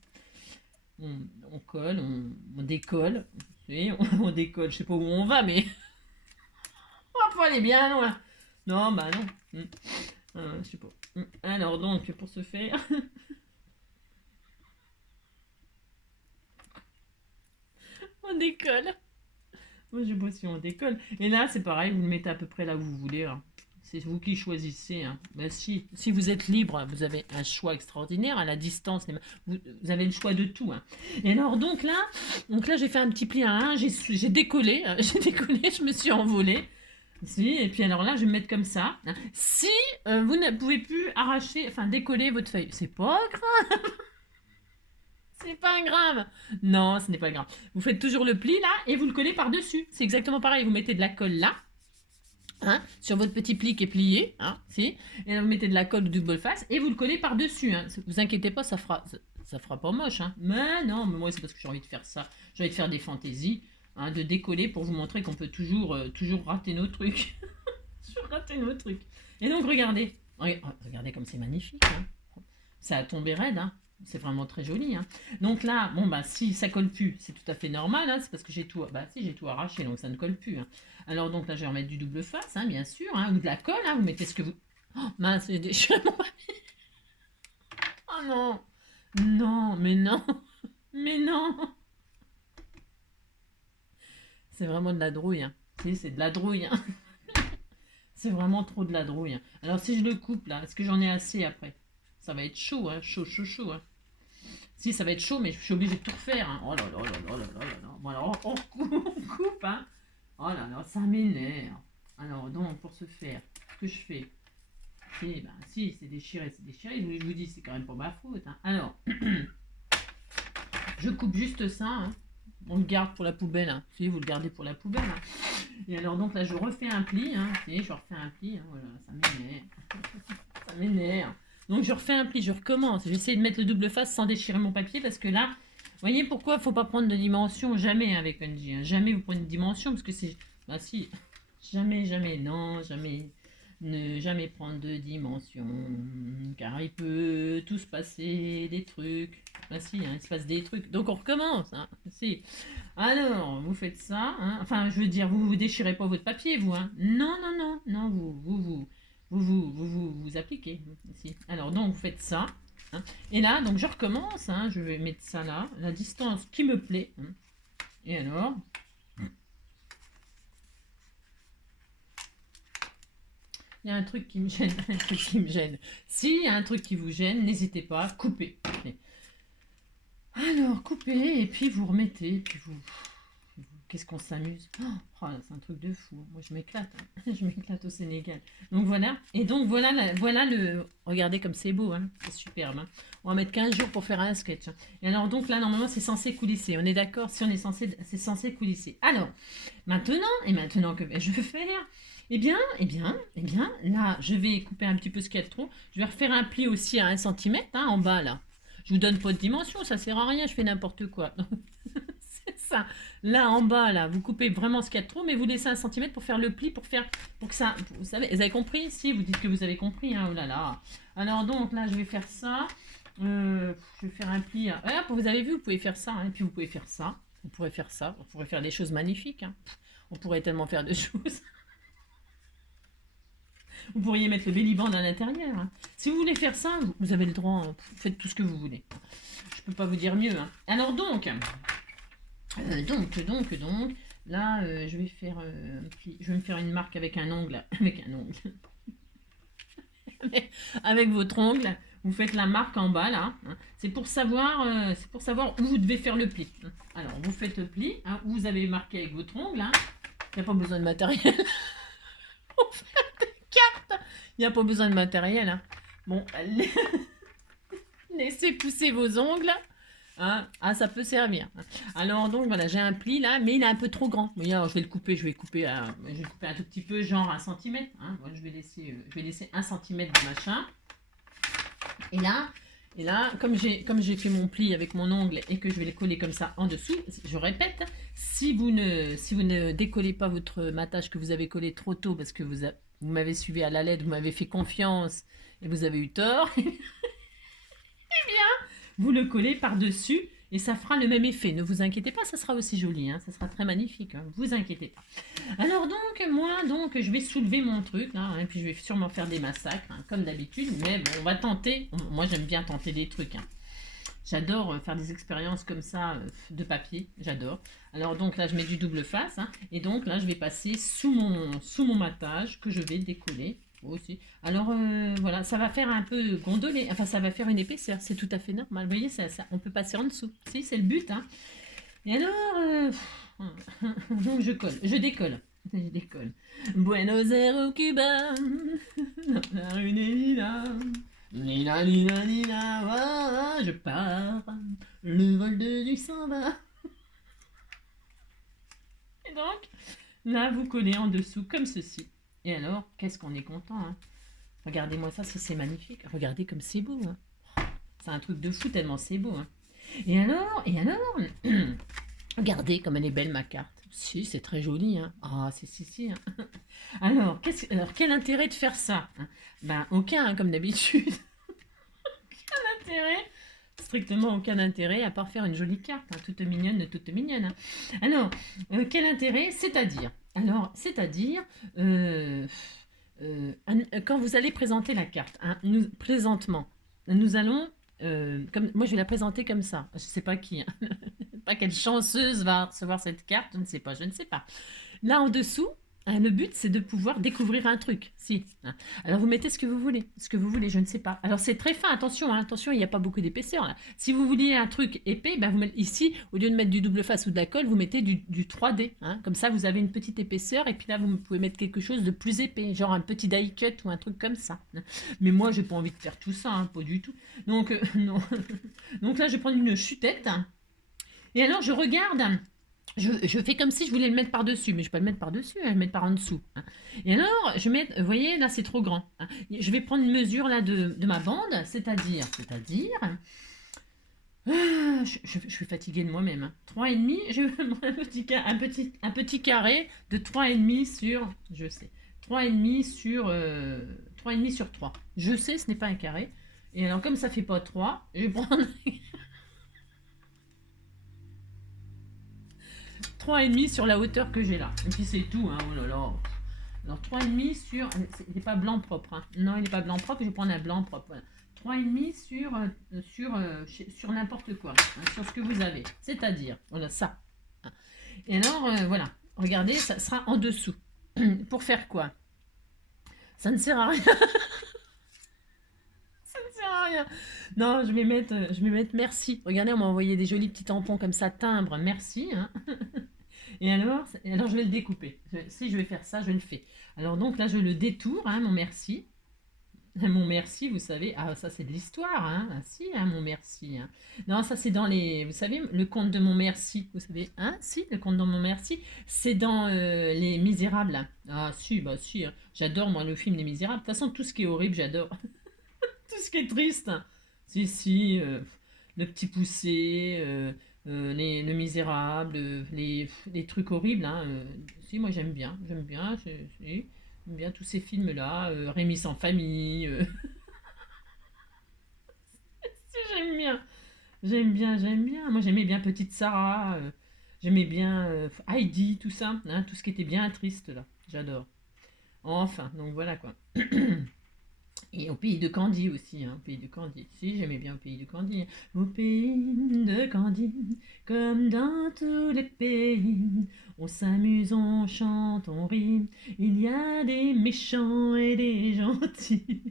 On colle, on décolle. On décolle. Je sais pas où on va, mais on va pas aller bien loin. Non, bah non. Je sais pas. Alors donc, pour ce faire... on décolle. Moi, je sais pas si on décolle. Et là, c'est pareil, vous le mettez à peu près là où vous voulez. Hein. C'est vous qui choisissez. Hein. Ben, si vous êtes libre, vous avez un choix extraordinaire à la distance. Vous avez le choix de tout. Hein. Et alors donc là j'ai fait un petit pli à 1, j'ai décollé, je me suis envolée. Si, et puis alors là, je vais me mettre comme ça. Hein. Si vous ne pouvez plus arracher, enfin décoller votre feuille, c'est pas grave. C'est pas grave. Non, ce n'est pas grave. Vous faites toujours le pli là et vous le collez par-dessus. C'est exactement pareil. Vous mettez de la colle là. Hein, sur votre petit pli qui est plié, hein, si, et là vous mettez de la colle double face et vous le collez par dessus. Hein. Vous inquiétez pas, ça fera pas moche. Hein. Mais non, mais moi c'est parce que j'ai envie de faire ça. J'ai envie de faire des fantaisies, hein, de décoller pour vous montrer qu'on peut toujours rater nos trucs. Toujours rater nos trucs. Et donc regardez, regardez comme c'est magnifique. Hein. Ça a tombé raide. Hein. C'est vraiment très joli. Hein. Donc là, bon bah si ça colle plus, c'est tout à fait normal. Hein, c'est parce que j'ai tout, j'ai tout arraché, donc ça ne colle plus. Hein. Alors donc là, je vais remettre du double face, hein, bien sûr, hein, ou de la colle. Hein, vous mettez ce que vous. Oh mince, j'ai déchiré mon papier. Oh non, non, mais non, mais non. C'est vraiment de la drouille. Hein. Si, c'est de la drouille. Hein. C'est vraiment trop de la drouille. Hein. Alors si je le coupe là, est-ce que j'en ai assez après? Ça va être chaud, hein, chaud. Hein. Si, ça va être chaud, mais je suis obligée de tout refaire. Hein. Oh là là là là là là là. Bon, alors, on coupe, hein. Oh là là, ça m'énerve. Alors, donc, pour ce faire, ce que je fais, si, c'est déchiré. Je vous dis, c'est quand même pas ma faute. Hein. Alors, je coupe juste ça. Hein. On le garde pour la poubelle. Hein. Si, vous le gardez pour la poubelle. Hein. Et alors, donc là, je refais un pli. Hein. Si, je refais un pli. Hein. Voilà, ça m'énerve. Ça m'énerve. Donc je refais un pli, je recommence. J'essaie de mettre le double face sans déchirer mon papier parce que là, vous voyez pourquoi il ne faut pas prendre de dimension jamais avec NJ. Hein. Jamais vous prenez de dimension parce que c'est... Bah si, jamais, non, jamais. Ne jamais prendre de dimension car il peut tout se passer des trucs. Bah si, hein, il se passe des trucs. Donc on recommence. Hein. Si. Alors, vous faites ça. Hein. Enfin, je veux dire, vous déchirez pas votre papier, vous. Hein. Non, vous appliquez ici. Alors donc vous faites ça. Hein. Et là, donc je recommence. Hein, je vais mettre ça là, la distance qui me plaît. Hein. Et alors, Il y a un truc qui me gêne, un truc qui me gêne. S'il y a un truc qui vous gêne, n'hésitez pas, coupez. Alors, coupez, et puis vous remettez, et puis vous... Qu'est-ce qu'on s'amuse. Oh, c'est un truc de fou. Moi, je m'éclate. Hein. Je m'éclate au Sénégal. Donc, voilà. Et donc, voilà, voilà le... Regardez comme c'est beau. Hein. C'est superbe. Hein. On va mettre 15 jours pour faire un sketch. Hein. Et alors, donc là, normalement, c'est censé coulisser. On est d'accord? Si on est censé... C'est censé coulisser. Alors, maintenant que je vais faire... Eh bien, là, je vais couper un petit peu ce qu'il y a de trop. Je vais refaire un pli aussi à 1 cm, hein, en bas, là. Je vous donne pas de dimension, ça sert à rien, je fais n'importe quoi. C'est ça. Là, en bas, là, vous coupez vraiment ce qu'il y a de trop, mais vous laissez 1 cm pour faire le pli, pour que ça... Vous savez, vous avez compris? Si, vous dites que vous avez compris, hein, oh là là. Alors donc, là, je vais faire ça. Je vais faire un pli. Hop, vous avez vu, vous pouvez faire ça, hein, et puis vous pouvez faire ça. Vous pourrez faire ça, vous pourrez faire des choses magnifiques. Hein. On pourrait tellement faire de choses. Vous pourriez mettre le bellyband à l'intérieur. Hein. Si vous voulez faire ça, vous avez le droit. Hein. Faites tout ce que vous voulez. Je peux pas vous dire mieux. Hein. Alors donc, là, je vais faire je vais me faire une marque avec un ongle. Avec un ongle. Avec votre ongle, vous faites la marque en bas là. Hein. C'est pour savoir où vous devez faire le pli. Hein. Alors, vous faites le pli, hein, où vous avez marqué avec votre ongle. Hein. Il n'y a pas besoin de matériel. Pour faire des cartes. Il n'y a pas besoin de matériel. Hein. Bon, laissez pousser vos ongles. Hein. Ah, ça peut servir. Alors, donc, voilà, j'ai un pli là, mais il est un peu trop grand. Vous voyez, alors, je vais le couper, je vais couper un tout petit peu, genre 1 cm. Hein. Moi, je vais laisser 1 cm de machin. Et là, comme j'ai fait mon pli avec mon ongle et que je vais le coller comme ça en dessous, je répète, si vous ne décollez pas votre matage que vous avez collé trop tôt parce que vous m'avez suivi à la lettre, vous m'avez fait confiance et vous avez eu tort, eh bien, vous le collez par-dessus et ça fera le même effet. Ne vous inquiétez pas, ça sera aussi joli, hein, ça sera très magnifique, hein, vous inquiétez pas. Alors donc, moi, je vais soulever mon truc, là, hein, puis je vais sûrement faire des massacres, hein, comme d'habitude, mais bon, on va tenter. Moi, j'aime bien tenter des trucs. Hein. J'adore faire des expériences comme ça de papier, j'adore. Alors donc là, je mets du double face, hein, et donc là, je vais passer sous mon matage que je vais décoller. Aussi. Alors voilà, ça va faire un peu gondoler, enfin ça va faire une épaisseur, c'est tout à fait normal. Vous voyez, ça, on peut passer en dessous. Si, c'est le but. Hein. Et alors, donc je décolle. Buenos Aires au Cuba, dans la rue des Lilas. Lila, lila, lila, voilà, je pars, le vol de du s'en va. Et donc, là, vous collez en dessous comme ceci. Et alors, qu'est-ce qu'on est content, hein. Regardez-moi ça, c'est magnifique. Regardez comme c'est beau. Hein. C'est un truc de fou tellement c'est beau. Hein. Et alors, regardez comme elle est belle ma carte. Si, c'est très joli. Hein. Ah, si. Hein. Alors, quel intérêt de faire ça, hein? Ben, aucun, hein, comme d'habitude. Aucun intérêt. Strictement aucun intérêt à part faire une jolie carte, hein, toute mignonne. Hein. Alors, quel intérêt? C'est-à-dire, quand vous allez présenter la carte, hein, présentement, nous allons, moi je vais la présenter comme ça, je ne sais pas qui, hein, pas quelle chanceuse va recevoir cette carte, je ne sais pas. Là en dessous, hein, le but c'est de pouvoir découvrir un truc, si. Hein. Alors vous mettez ce que vous voulez, je ne sais pas. Alors c'est très fin, attention, il n'y a pas beaucoup d'épaisseur là. Si vous vouliez un truc épais, ben, vous mettez ici, au lieu de mettre du double face ou de la colle, vous mettez du 3D. Hein. Comme ça vous avez une petite épaisseur et puis là vous pouvez mettre quelque chose de plus épais, genre un petit die cut ou un truc comme ça. Hein. Mais moi j'ai pas envie de faire tout ça, hein, pas du tout. Donc, non. Donc là je vais prendre une chutette. Hein. Et alors je regarde... Je fais comme si je voulais le mettre par-dessus, mais je ne vais pas le mettre par-dessus, je vais le mettre par en dessous. Hein. Et alors, je vais mettre, vous voyez, là c'est trop grand. Hein. Je vais prendre une mesure là de ma bande, c'est-à-dire, je suis fatiguée de moi-même. Hein. 3,5, je vais un petit carré de 3,5 sur, je sais, 3,5 sur 3. Je sais, ce n'est pas un carré. Et alors, comme ça ne fait pas 3, je vais prendre... 3,5 sur la hauteur que j'ai là. Et puis c'est tout, hein. Oh là là. Alors 3,5 sur... Il n'est pas blanc propre. Hein. Non, il n'est pas blanc propre, je vais prendre un blanc propre. Voilà. 3,5 sur n'importe quoi. Hein, sur ce que vous avez. C'est-à-dire, voilà, ça. Et alors, voilà. Regardez, ça sera en dessous. Pour faire quoi? Ça ne sert à rien. Ça ne sert à rien. Non, je vais mettre merci. Regardez, on m'a envoyé des jolis petits tampons comme ça, timbre, merci. Hein. Et alors, je vais le découper. Si je vais faire ça, je le fais. Alors donc là, je le détourne, hein, mon merci. Mon merci, vous savez, ah ça c'est de l'histoire, hein. Ah, si, hein, mon merci. Hein. Non, ça c'est dans les, vous savez, le conte de mon merci, vous savez, hein, si, le conte de mon merci, c'est dans Les Misérables. Là. Ah si, bah si, hein. J'adore moi le film Les Misérables. De toute façon, tout ce qui est horrible, j'adore. Tout ce qui est triste. Hein. Si, si, le petit poussé, le misérable, les trucs horribles. Hein, si, moi j'aime bien, si, j'aime bien tous ces films-là. Rémi sans famille, si, j'aime bien. Moi j'aimais bien Petite Sarah, j'aimais bien Heidi, tout ça, hein, tout ce qui était bien triste là, j'adore. Enfin, donc voilà quoi. Et au pays de Candy aussi, hein, au pays de Candy. Si, j'aimais bien au pays de Candy. Au pays de Candy, comme dans tous les pays, on s'amuse, on chante, on rit. Il y a des méchants et des gentils.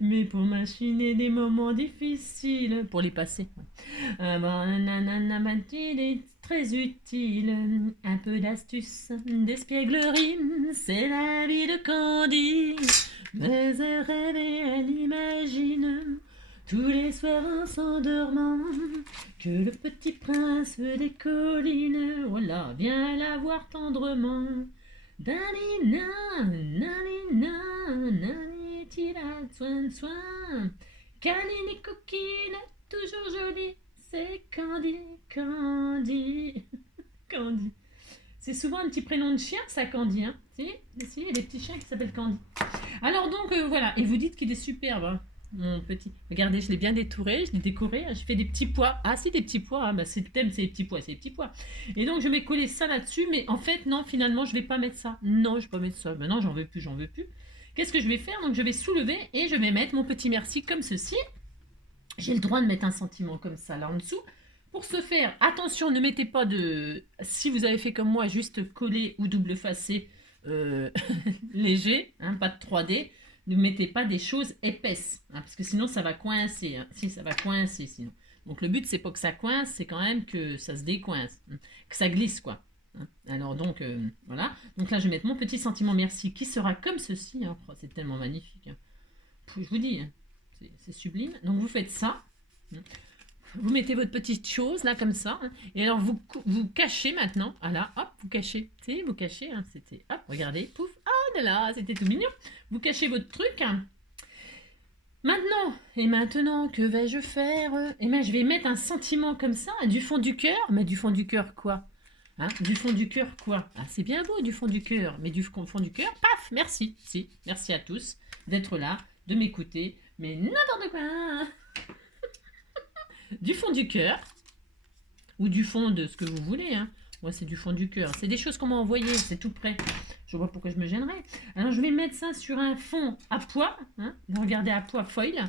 Mais pour machiner des moments difficiles, pour les passer. Il est très utile. Un peu d'astuce, d'espièglerie, c'est la vie de Candy. Mais elle rêve et elle imagine tous les soirs en s'endormant que le petit prince des collines, voilà, vient la voir tendrement. Danina, nanina, nani, tira, soin, soin. Canine et coquine, toujours jolie, c'est Candy, Candy, Candy. C'est souvent un petit prénom de chien, ça, Candy. Hein. Si, il y a des petits chiens qui s'appellent Candy. Alors donc, voilà. Et vous dites qu'il est superbe, hein, mon petit. Regardez, je l'ai bien détouré, je l'ai décoré. J'ai fait des petits pois. Ah si, des petits pois. Hein, bah, c'est le thème, c'est les petits pois, c'est les petits pois. Et donc, je vais coller ça là-dessus. Mais en fait, non, finalement, je vais pas mettre ça. Non, je vais pas mettre ça. Maintenant, j'en veux plus, j'en veux plus. Qu'est-ce que je vais faire? Donc, je vais soulever et je vais mettre mon petit merci comme ceci. J'ai le droit de mettre un sentiment comme ça là en dessous. Pour ce faire, attention, ne mettez pas de... Si vous avez fait comme moi, juste coller ou double facer léger, hein, pas de 3D, ne mettez pas des choses épaisses, hein, parce que sinon ça va coincer. Hein. Si, ça va coincer sinon. Donc le but, c'est pas que ça coince, c'est quand même que ça se décoince, hein, que ça glisse, quoi. Hein. Alors donc, voilà. Donc là, je vais mettre mon petit sentiment merci qui sera comme ceci. Hein. Oh, c'est tellement magnifique. Hein. Je vous dis, hein, c'est sublime. Donc vous faites ça. Hein. Vous mettez votre petite chose là comme ça, hein, et alors vous cachez maintenant. Ah là, hop, vous cachez. Si, vous cachez. Hein, c'était, hop, regardez, pouf. Ah là là, c'était tout mignon. Vous cachez votre truc. Hein. Maintenant, que vais-je faire? Eh bien, je vais mettre un sentiment comme ça, du fond du cœur. Mais du fond du cœur quoi? Hein, du fond du cœur quoi? Ah, c'est bien beau du fond du cœur, mais du fond du cœur, paf, merci. Si, merci à tous d'être là, de m'écouter, mais n'importe quoi. Du fond du cœur, ou du fond de ce que vous voulez. Hein. Moi, c'est du fond du cœur. C'est des choses qu'on m'a envoyées, c'est tout prêt. Je vois pourquoi je me gênerais. Alors, je vais mettre ça sur un fond à pois. Hein. Regardez, à pois foil.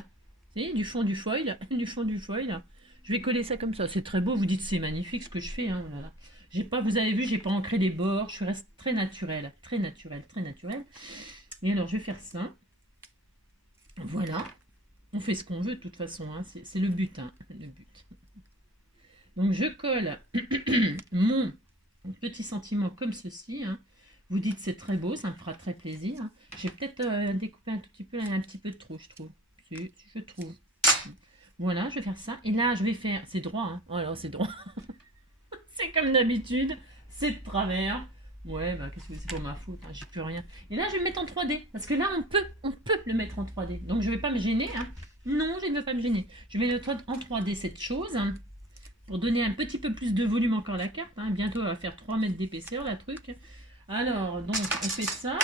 Vous du fond du foil. Du fond du foil. Je vais coller ça comme ça. C'est très beau. Vous dites, c'est magnifique ce que je fais. Hein. Voilà. J'ai pas, vous avez vu, j'ai pas ancré les bords. Je reste très naturel. Très naturel, très naturel. Et alors, je vais faire ça. Voilà. On fait ce qu'on veut de toute façon, hein. C'est le but, hein. Le but. Donc je colle mon petit sentiment comme ceci. Hein. Vous dites c'est très beau, ça me fera très plaisir. Hein. J'ai peut-être découpé un tout petit peu, un petit peu de trop, je trouve. Si je trouve. Voilà, je vais faire ça. Et là, je vais faire... C'est droit, hein. Oh là, c'est droit. C'est comme d'habitude. C'est de travers. Ouais, bah qu'est-ce que c'est pour ma faute, hein, j'ai plus rien. Et là, je vais le mettre en 3D, parce que là, on peut le mettre en 3D. Donc, je ne vais pas me gêner. Hein. Non, je ne veux pas me gêner. Je vais mettre en 3D cette chose, hein, pour donner un petit peu plus de volume encore à la carte. Hein. Bientôt, elle va faire 3 mètres d'épaisseur, la truc. Alors, donc, on fait ça.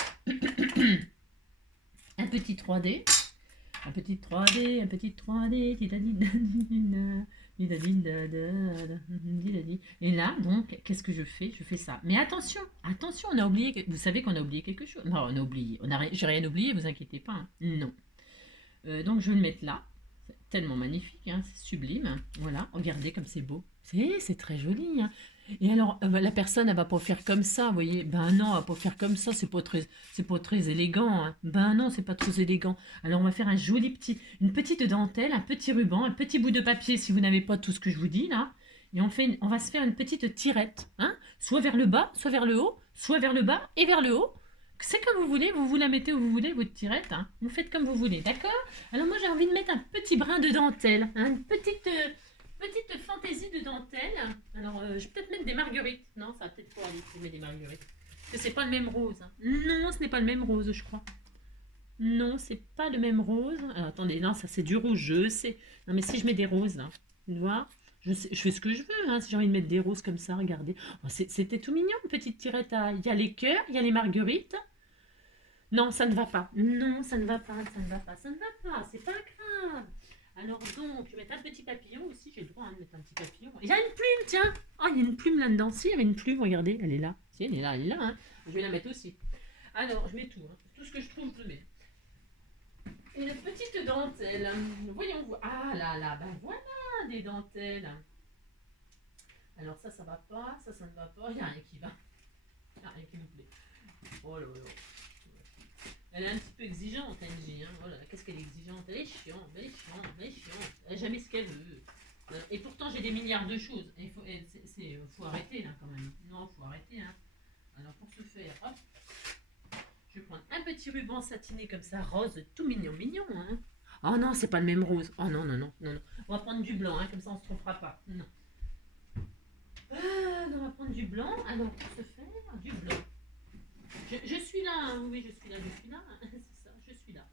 Un petit 3D. Un petit 3D, un petit 3D. Et là, donc, qu'est-ce que je fais? Je fais ça. Mais attention, attention, on a oublié. Vous savez qu'on a oublié quelque chose. Non, on a oublié. J'ai rien oublié, vous inquiétez pas. Hein. Non. Donc, je vais le mettre là. C'est tellement magnifique, hein, c'est sublime. Voilà, regardez comme c'est beau. C'est très joli, hein. Et alors, la personne, elle va pas faire comme ça, vous voyez? Ben non, elle va pas faire comme ça, c'est pas très élégant, hein. Ben non, c'est pas très élégant. Alors, on va faire une petite dentelle, un petit ruban, un petit bout de papier si vous n'avez pas tout ce que je vous dis là. Et on va se faire une petite tirette, hein? Soit vers le bas, soit vers le haut, soit vers le bas et vers le haut. C'est comme vous voulez, vous la mettez où vous voulez, votre tirette, hein. Vous faites comme vous voulez, d'accord? Alors moi j'ai envie de mettre un petit brin de dentelle, hein, petite fantaisie de dentelle. Alors je vais peut-être mettre des marguerites. Non, ça va peut-être pas aller si je mets des marguerites. Parce que c'est pas le même rose, hein. Non, ce n'est pas le même rose, je crois. Non, c'est pas le même rose. Alors attendez, non, ça c'est du rouge, je sais. Non, mais si je mets des roses, là, tu vois, je fais ce que je veux, hein, si j'ai envie de mettre des roses comme ça, regardez. Oh, c'était tout mignon, une petite tirette à... Il y a les cœurs, il y a les marguerites. Non, ça ne va pas. Non, ça ne va pas, ça ne va pas, ça ne va pas. C'est pas grave. Alors donc, je vais mettre un petit papillon aussi. J'ai le droit de mettre un petit papillon. Il y a une plume, tiens. Oh, il y a une plume là-dedans. Si, il y avait une plume, regardez, elle est là. Si, elle est là, elle est là. Hein. Je vais la mettre aussi. Alors, je mets tout. Hein. Tout ce que je trouve, je le mets. Et la petite dentelle. Voyons voir. Ah là là, ben voilà des dentelles. Alors ça va pas. Ça ne va pas. Il n'y a rien qui va. Il n'y a rien qui me plaît. Oh là là. Elle est un petit peu exigeante, Angie. Hein. Voilà. Qu'est-ce qu'elle est exigeante? Elle est chiante, elle est chiante, elle est chiante. Elle n'a jamais ce qu'elle veut. Et pourtant, j'ai des milliards de choses. Il faut arrêter, là, quand même. Non, il faut arrêter. Hein. Alors, pour ce faire, hop, je vais prendre un petit ruban satiné comme ça, rose, tout mignon, mignon. Hein. Oh non, c'est pas le même rose. Oh non, non, non, non, non. On va prendre du blanc, hein, comme ça, on ne se trompera pas. Non. On va prendre du blanc. Alors, pour ce faire, du blanc. Je suis là, hein. Oui, je suis là, je suis là. C'est ça, je suis là.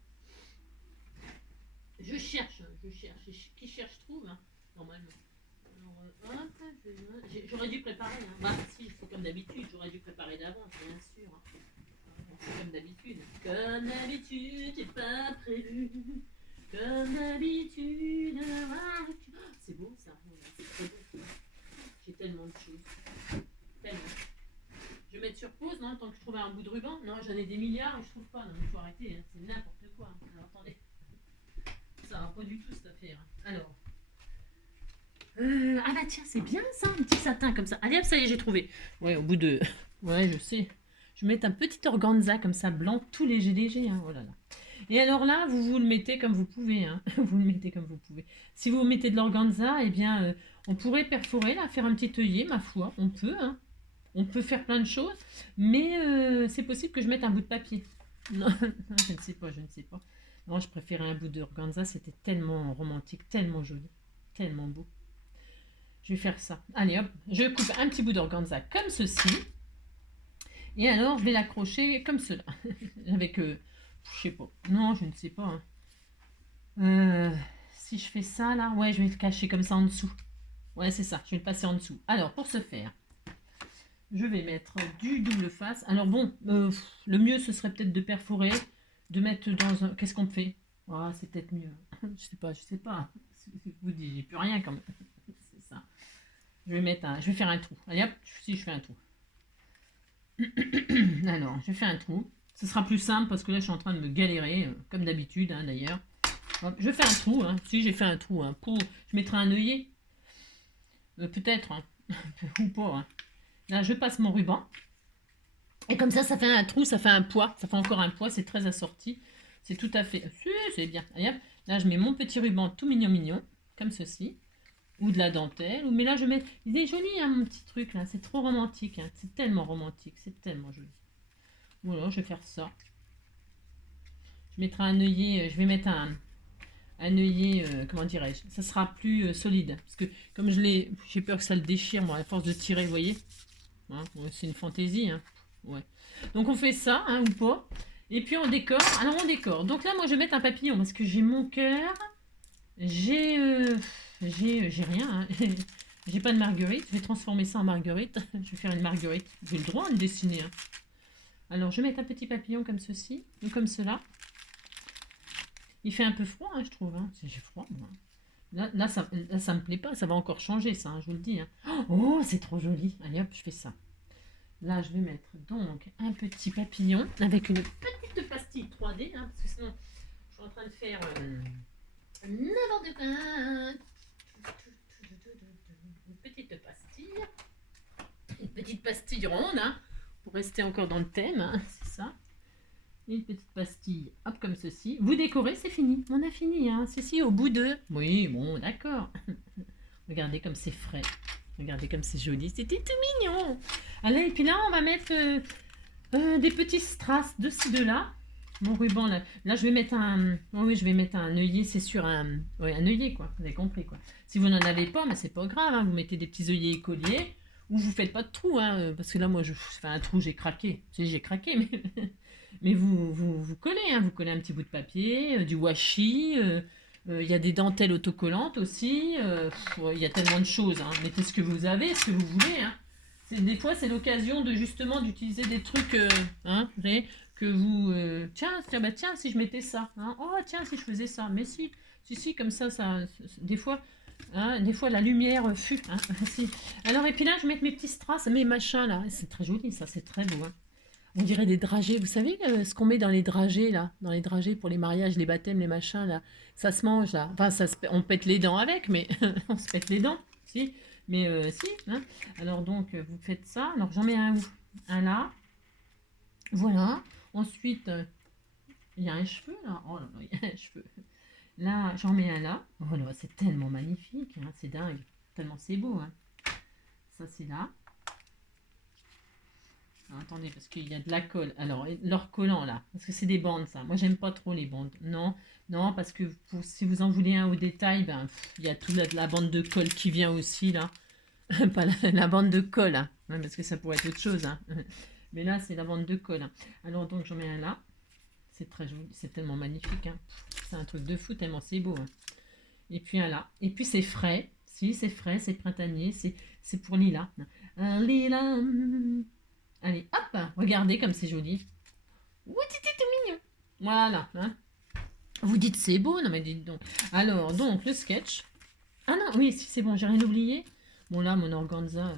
Je cherche. Qui cherche trouve, hein, normalement. Alors, hop, j'aurais dû préparer. Hein. Bah, si, c'est comme d'habitude, j'aurais dû préparer d'avance, bien sûr. Hein. C'est comme d'habitude. Comme d'habitude, j'ai pas prévu. Comme d'habitude, c'est beau ça. C'est très beau. J'ai tellement de choses. Tellement. Je vais mettre sur pause, non, tant que je trouve un bout de ruban. Non, j'en ai des milliards et je trouve pas. Non, il faut arrêter. Hein. C'est n'importe quoi. Alors, attendez. Ça va pas du tout cette affaire. Alors. Ah bah tiens, c'est bien ça, un petit satin comme ça. Allez hop, ça y est, j'ai trouvé. Ouais, au bout de... Ouais, je sais. Je vais mettre un petit organza comme ça, blanc, tout léger, léger. Hein. Oh là là. Et alors là, vous le mettez comme vous pouvez. Hein. Vous le mettez comme vous pouvez. Si vous mettez de l'organza, eh bien, on pourrait perforer, là, faire un petit œillet, ma foi. On peut, hein. On peut faire plein de choses. Mais c'est possible que je mette un bout de papier. Non, je ne sais pas, je ne sais pas. Non, je préférais un bout d'organza. C'était tellement romantique, tellement joli, tellement beau. Je vais faire ça. Allez hop, je coupe un petit bout d'organza comme ceci. Et alors, je vais l'accrocher comme cela. Avec, je sais pas. Non, je ne sais pas. Hein. Si je fais ça, là, ouais, je vais le cacher comme ça en dessous. Ouais, c'est ça, je vais le passer en dessous. Alors, pour ce faire, je vais mettre du double face. Alors bon, le mieux, ce serait peut-être de perforer, de mettre dans un... Qu'est-ce qu'on fait? Oh, c'est peut-être mieux. Je sais pas, je sais pas. Je vous dis, j'ai plus rien quand même. C'est ça. Je vais faire un trou. Allez hop, si je fais un trou. Alors, je fais un trou. Ce sera plus simple parce que là, je suis en train de me galérer, comme d'habitude, hein, d'ailleurs. Je fais un trou. Hein. Si, j'ai fait un trou. Hein, je mettrai un œillet. Peut-être. Hein. Ou pas. Hein. Là, je passe mon ruban. Et comme ça fait un trou, ça fait un poids. Ça fait encore un poids. C'est très assorti. C'est tout à fait... Si, c'est bien. Allez, hop. Là, je mets mon petit ruban tout mignon, mignon. Comme ceci. Ou de la dentelle. Mais là, je mets... Il est joli, hein, mon petit truc, là. C'est trop romantique. Hein. C'est tellement romantique. C'est tellement joli. Voilà, je vais faire ça. Je mettrai un œillet... Je vais mettre un œillet... comment dirais-je? Ça sera plus solide. Parce que, comme j'ai peur que ça le déchire, moi, à force de tirer, vous voyez. Hein, c'est une fantaisie, hein. Ouais. Donc, on fait ça, hein, ou pas. Et puis, on décore. Alors, on décore. Donc là, moi, je vais mettre un papillon. Parce que j'ai mon cœur... J'ai rien. Hein. J'ai pas de marguerite. Je vais transformer ça en marguerite. Je vais faire une marguerite. J'ai le droit de dessiner. Hein. Alors, je vais mettre un petit papillon comme ceci. Ou comme cela. Il fait un peu froid, hein, je trouve. Hein. J'ai froid, moi. Là, ça me plaît pas. Ça va encore changer, ça, hein, je vous le dis. Hein. Oh, c'est trop joli. Allez, hop, je fais ça. Là, je vais mettre donc un petit papillon avec une petite pastille 3D. Hein, parce que sinon, je suis en train de faire... n'importe quoi. petite pastille. Une petite pastille ronde, hein, pour rester encore dans le thème, hein, c'est ça. Une petite pastille, hop, comme ceci. Vous décorez, c'est fini. On a fini, hein. C'est au bout de... Oui, bon, d'accord. Regardez comme c'est frais. Regardez comme c'est joli. C'était tout mignon. Allez, et puis là, on va mettre des petits strass de ci, de là. Mon ruban, là, je vais mettre un... Oh oui, je vais mettre un œillet, c'est sûr, un œillet, quoi. Vous avez compris, quoi. Si vous n'en avez pas, mais c'est pas grave, hein. Vous mettez des petits œillets écoliers. Ou vous faites pas de trou, hein, parce que là, moi, je fais un trou, j'ai craqué. Tu sais, j'ai craqué, mais... Mais vous collez, hein, vous collez un petit bout de papier, du washi, il y a des dentelles autocollantes aussi, il y a tellement de choses, hein. Mettez ce que vous avez, ce que vous voulez, hein. Des fois, c'est l'occasion de justement d'utiliser des trucs, hein, vous savez, que vous... tiens, si je mettais ça, hein. Oh, tiens, si je faisais ça, mais si, comme ça, des fois... Hein, des fois la lumière fut. Hein, si. Alors, et puis là, je vais mettre mes petits strass, mes machins là. C'est très joli, ça, c'est très beau. Hein. On dirait des dragées. Vous savez ce qu'on met dans les dragées là? Dans les dragées pour les mariages, les baptêmes, les machins là. Ça se mange là. Enfin, on pète les dents avec, mais on se pète les dents. Si. Mais si. Hein. Alors donc, vous faites ça. Alors j'en mets un où? Un là. Voilà. Ensuite, il y a un cheveu là. Oh là là, il y a un cheveu. Là, j'en mets un là. Oh là, c'est tellement magnifique. Hein. C'est dingue. Tellement c'est beau. Hein. Ça, c'est là. Alors, attendez, parce qu'il y a de la colle. Alors, leur collant là, parce que c'est des bandes ça. Moi, j'aime pas trop les bandes. Non, non, parce que si vous en voulez un au détail, ben, il y a toute la bande de colle qui vient aussi là. Pas la bande de colle, hein, parce que ça pourrait être autre chose. Hein. Mais là, c'est la bande de colle. Hein. Alors, donc, j'en mets un là. C'est très joli, c'est tellement magnifique. Hein. C'est un truc de fou, tellement c'est beau. Hein. Et puis un là. Et puis c'est frais. Si, c'est frais, c'est printanier, c'est pour Lila. Un Lila. Allez, hop, regardez comme c'est joli. Ouh, c'était tout mignon. Voilà. Hein. Vous dites c'est beau, non mais dites donc. Alors, donc, le sketch. Ah non, oui, si c'est bon, j'ai rien oublié. Bon là, mon organza,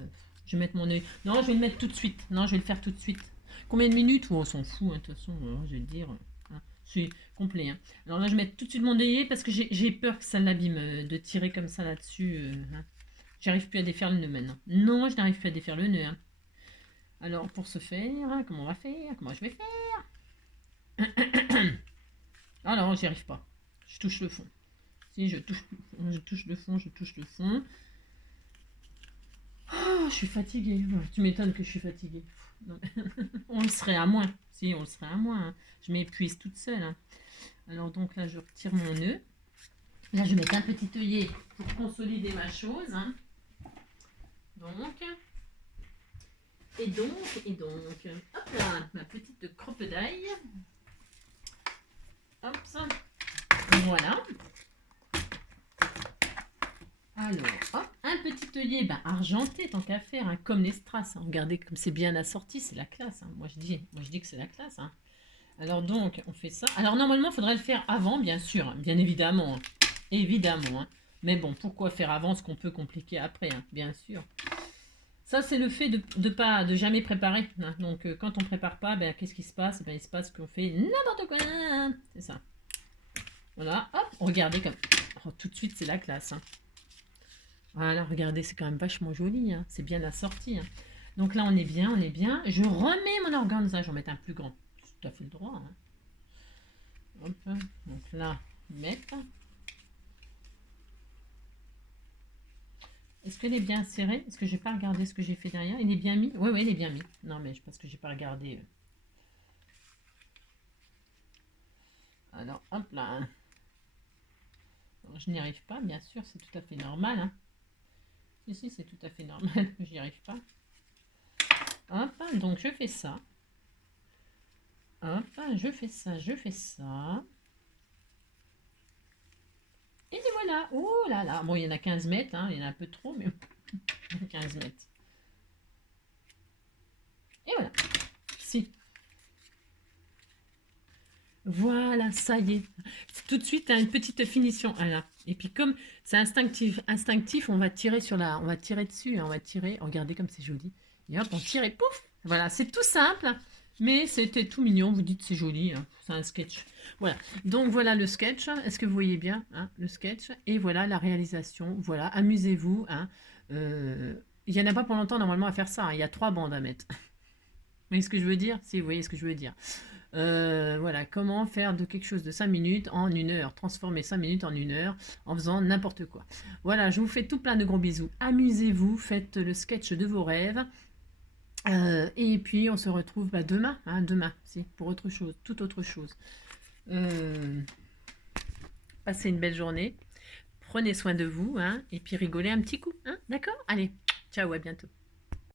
je vais mettre mon œil. Non, je vais le mettre tout de suite. Non, je vais le faire tout de suite. Combien de minutes? Oh, on s'en fout, hein, de toute façon, je vais le dire. Hein, c'est complet. Hein. Alors là, je vais mettre tout de suite mon œillet parce que j'ai peur que ça l'abîme de tirer comme ça là-dessus. Hein. J'arrive plus à défaire le nœud maintenant. Non, je n'arrive plus à défaire le nœud. Hein. Alors, pour ce faire, comment on va faire? Comment je vais faire? Ah non, j'y arrive pas. Je touche le fond. Si, je touche le fond, je touche le fond. Oh, je suis fatiguée. Tu m'étonnes que je suis fatiguée. Non, on le serait à moins. Si, on le serait à moins. Hein. Je m'épuise toute seule. Hein. Alors, donc là, je retire mon nœud. Là, je vais mettre un petit œillet pour consolider ma chose. Hein. Donc... Et donc, hop là, ma petite crocodile. Hop, ça. Voilà. Alors, hop, un petit œillet argenté, tant qu'à faire, hein, comme les strass. Hein. Regardez comme c'est bien assorti, c'est la classe. Hein. Moi, je dis que c'est la classe. Hein. Alors donc, on fait ça. Alors normalement, il faudrait le faire avant, bien sûr, hein, bien évidemment. Hein. Évidemment. Hein. Mais bon, pourquoi faire avant ce qu'on peut compliquer après, hein, bien sûr. Ça, c'est le fait de jamais préparer. Hein. Donc, quand on prépare pas, qu'est-ce qui se passe? Il se passe qu'on fait n'importe quoi. C'est ça. Voilà, hop, regardez comme... Oh, tout de suite, c'est la classe. Hein. Voilà, regardez, c'est quand même vachement joli. Hein. C'est bien assorti. Hein. Donc là, on est bien, on est bien. Je remets mon organza. Je vais en mettre un plus grand. C'est tout à fait le droit. Hein. Hop, donc là, mettre... Est-ce qu'elle est bien serrée? Est-ce que j'ai pas regardé ce que j'ai fait derrière? Il est bien mis? Oui, il est bien mis. Non, mais je pense que j'ai pas regardé. Alors, hop là. Alors, je n'y arrive pas, bien sûr, c'est tout à fait normal. Hein. Si, c'est tout à fait normal que j'y arrive pas. Hop, donc je fais ça. Hop, je fais ça. Et voilà. Oh là là. Bon, il y en a 15 mètres. Hein. Il y en a un peu trop, mais 15 mètres. Et voilà. Si. Voilà, ça y est. Tout de suite, tu as une petite finition. Voilà. Et puis comme c'est instinctif, on va tirer dessus. Hein. On va tirer. Regardez comme c'est joli. Et hop, on tire et pouf. Voilà, c'est tout simple. Mais c'était tout mignon, vous dites c'est joli, hein. C'est un sketch. Voilà, donc voilà le sketch, est-ce que vous voyez bien hein, le sketch? Et voilà la réalisation, voilà, amusez-vous. Hein. Il n'y en a pas pour longtemps normalement à faire ça, hein. Il y a 3 bandes à mettre. Vous voyez ce que je veux dire? Si, vous voyez ce que je veux dire. Voilà, comment faire de quelque chose de 5 minutes en 1 heure, transformer 5 minutes en 1 heure en faisant n'importe quoi. Voilà, je vous fais tout plein de gros bisous. Amusez-vous, faites le sketch de vos rêves. Et puis on se retrouve demain, hein, demain, si, pour autre chose, toute autre chose. Passez une belle journée, prenez soin de vous, hein, et puis rigolez un petit coup, hein, d'accord? Allez, ciao, à bientôt.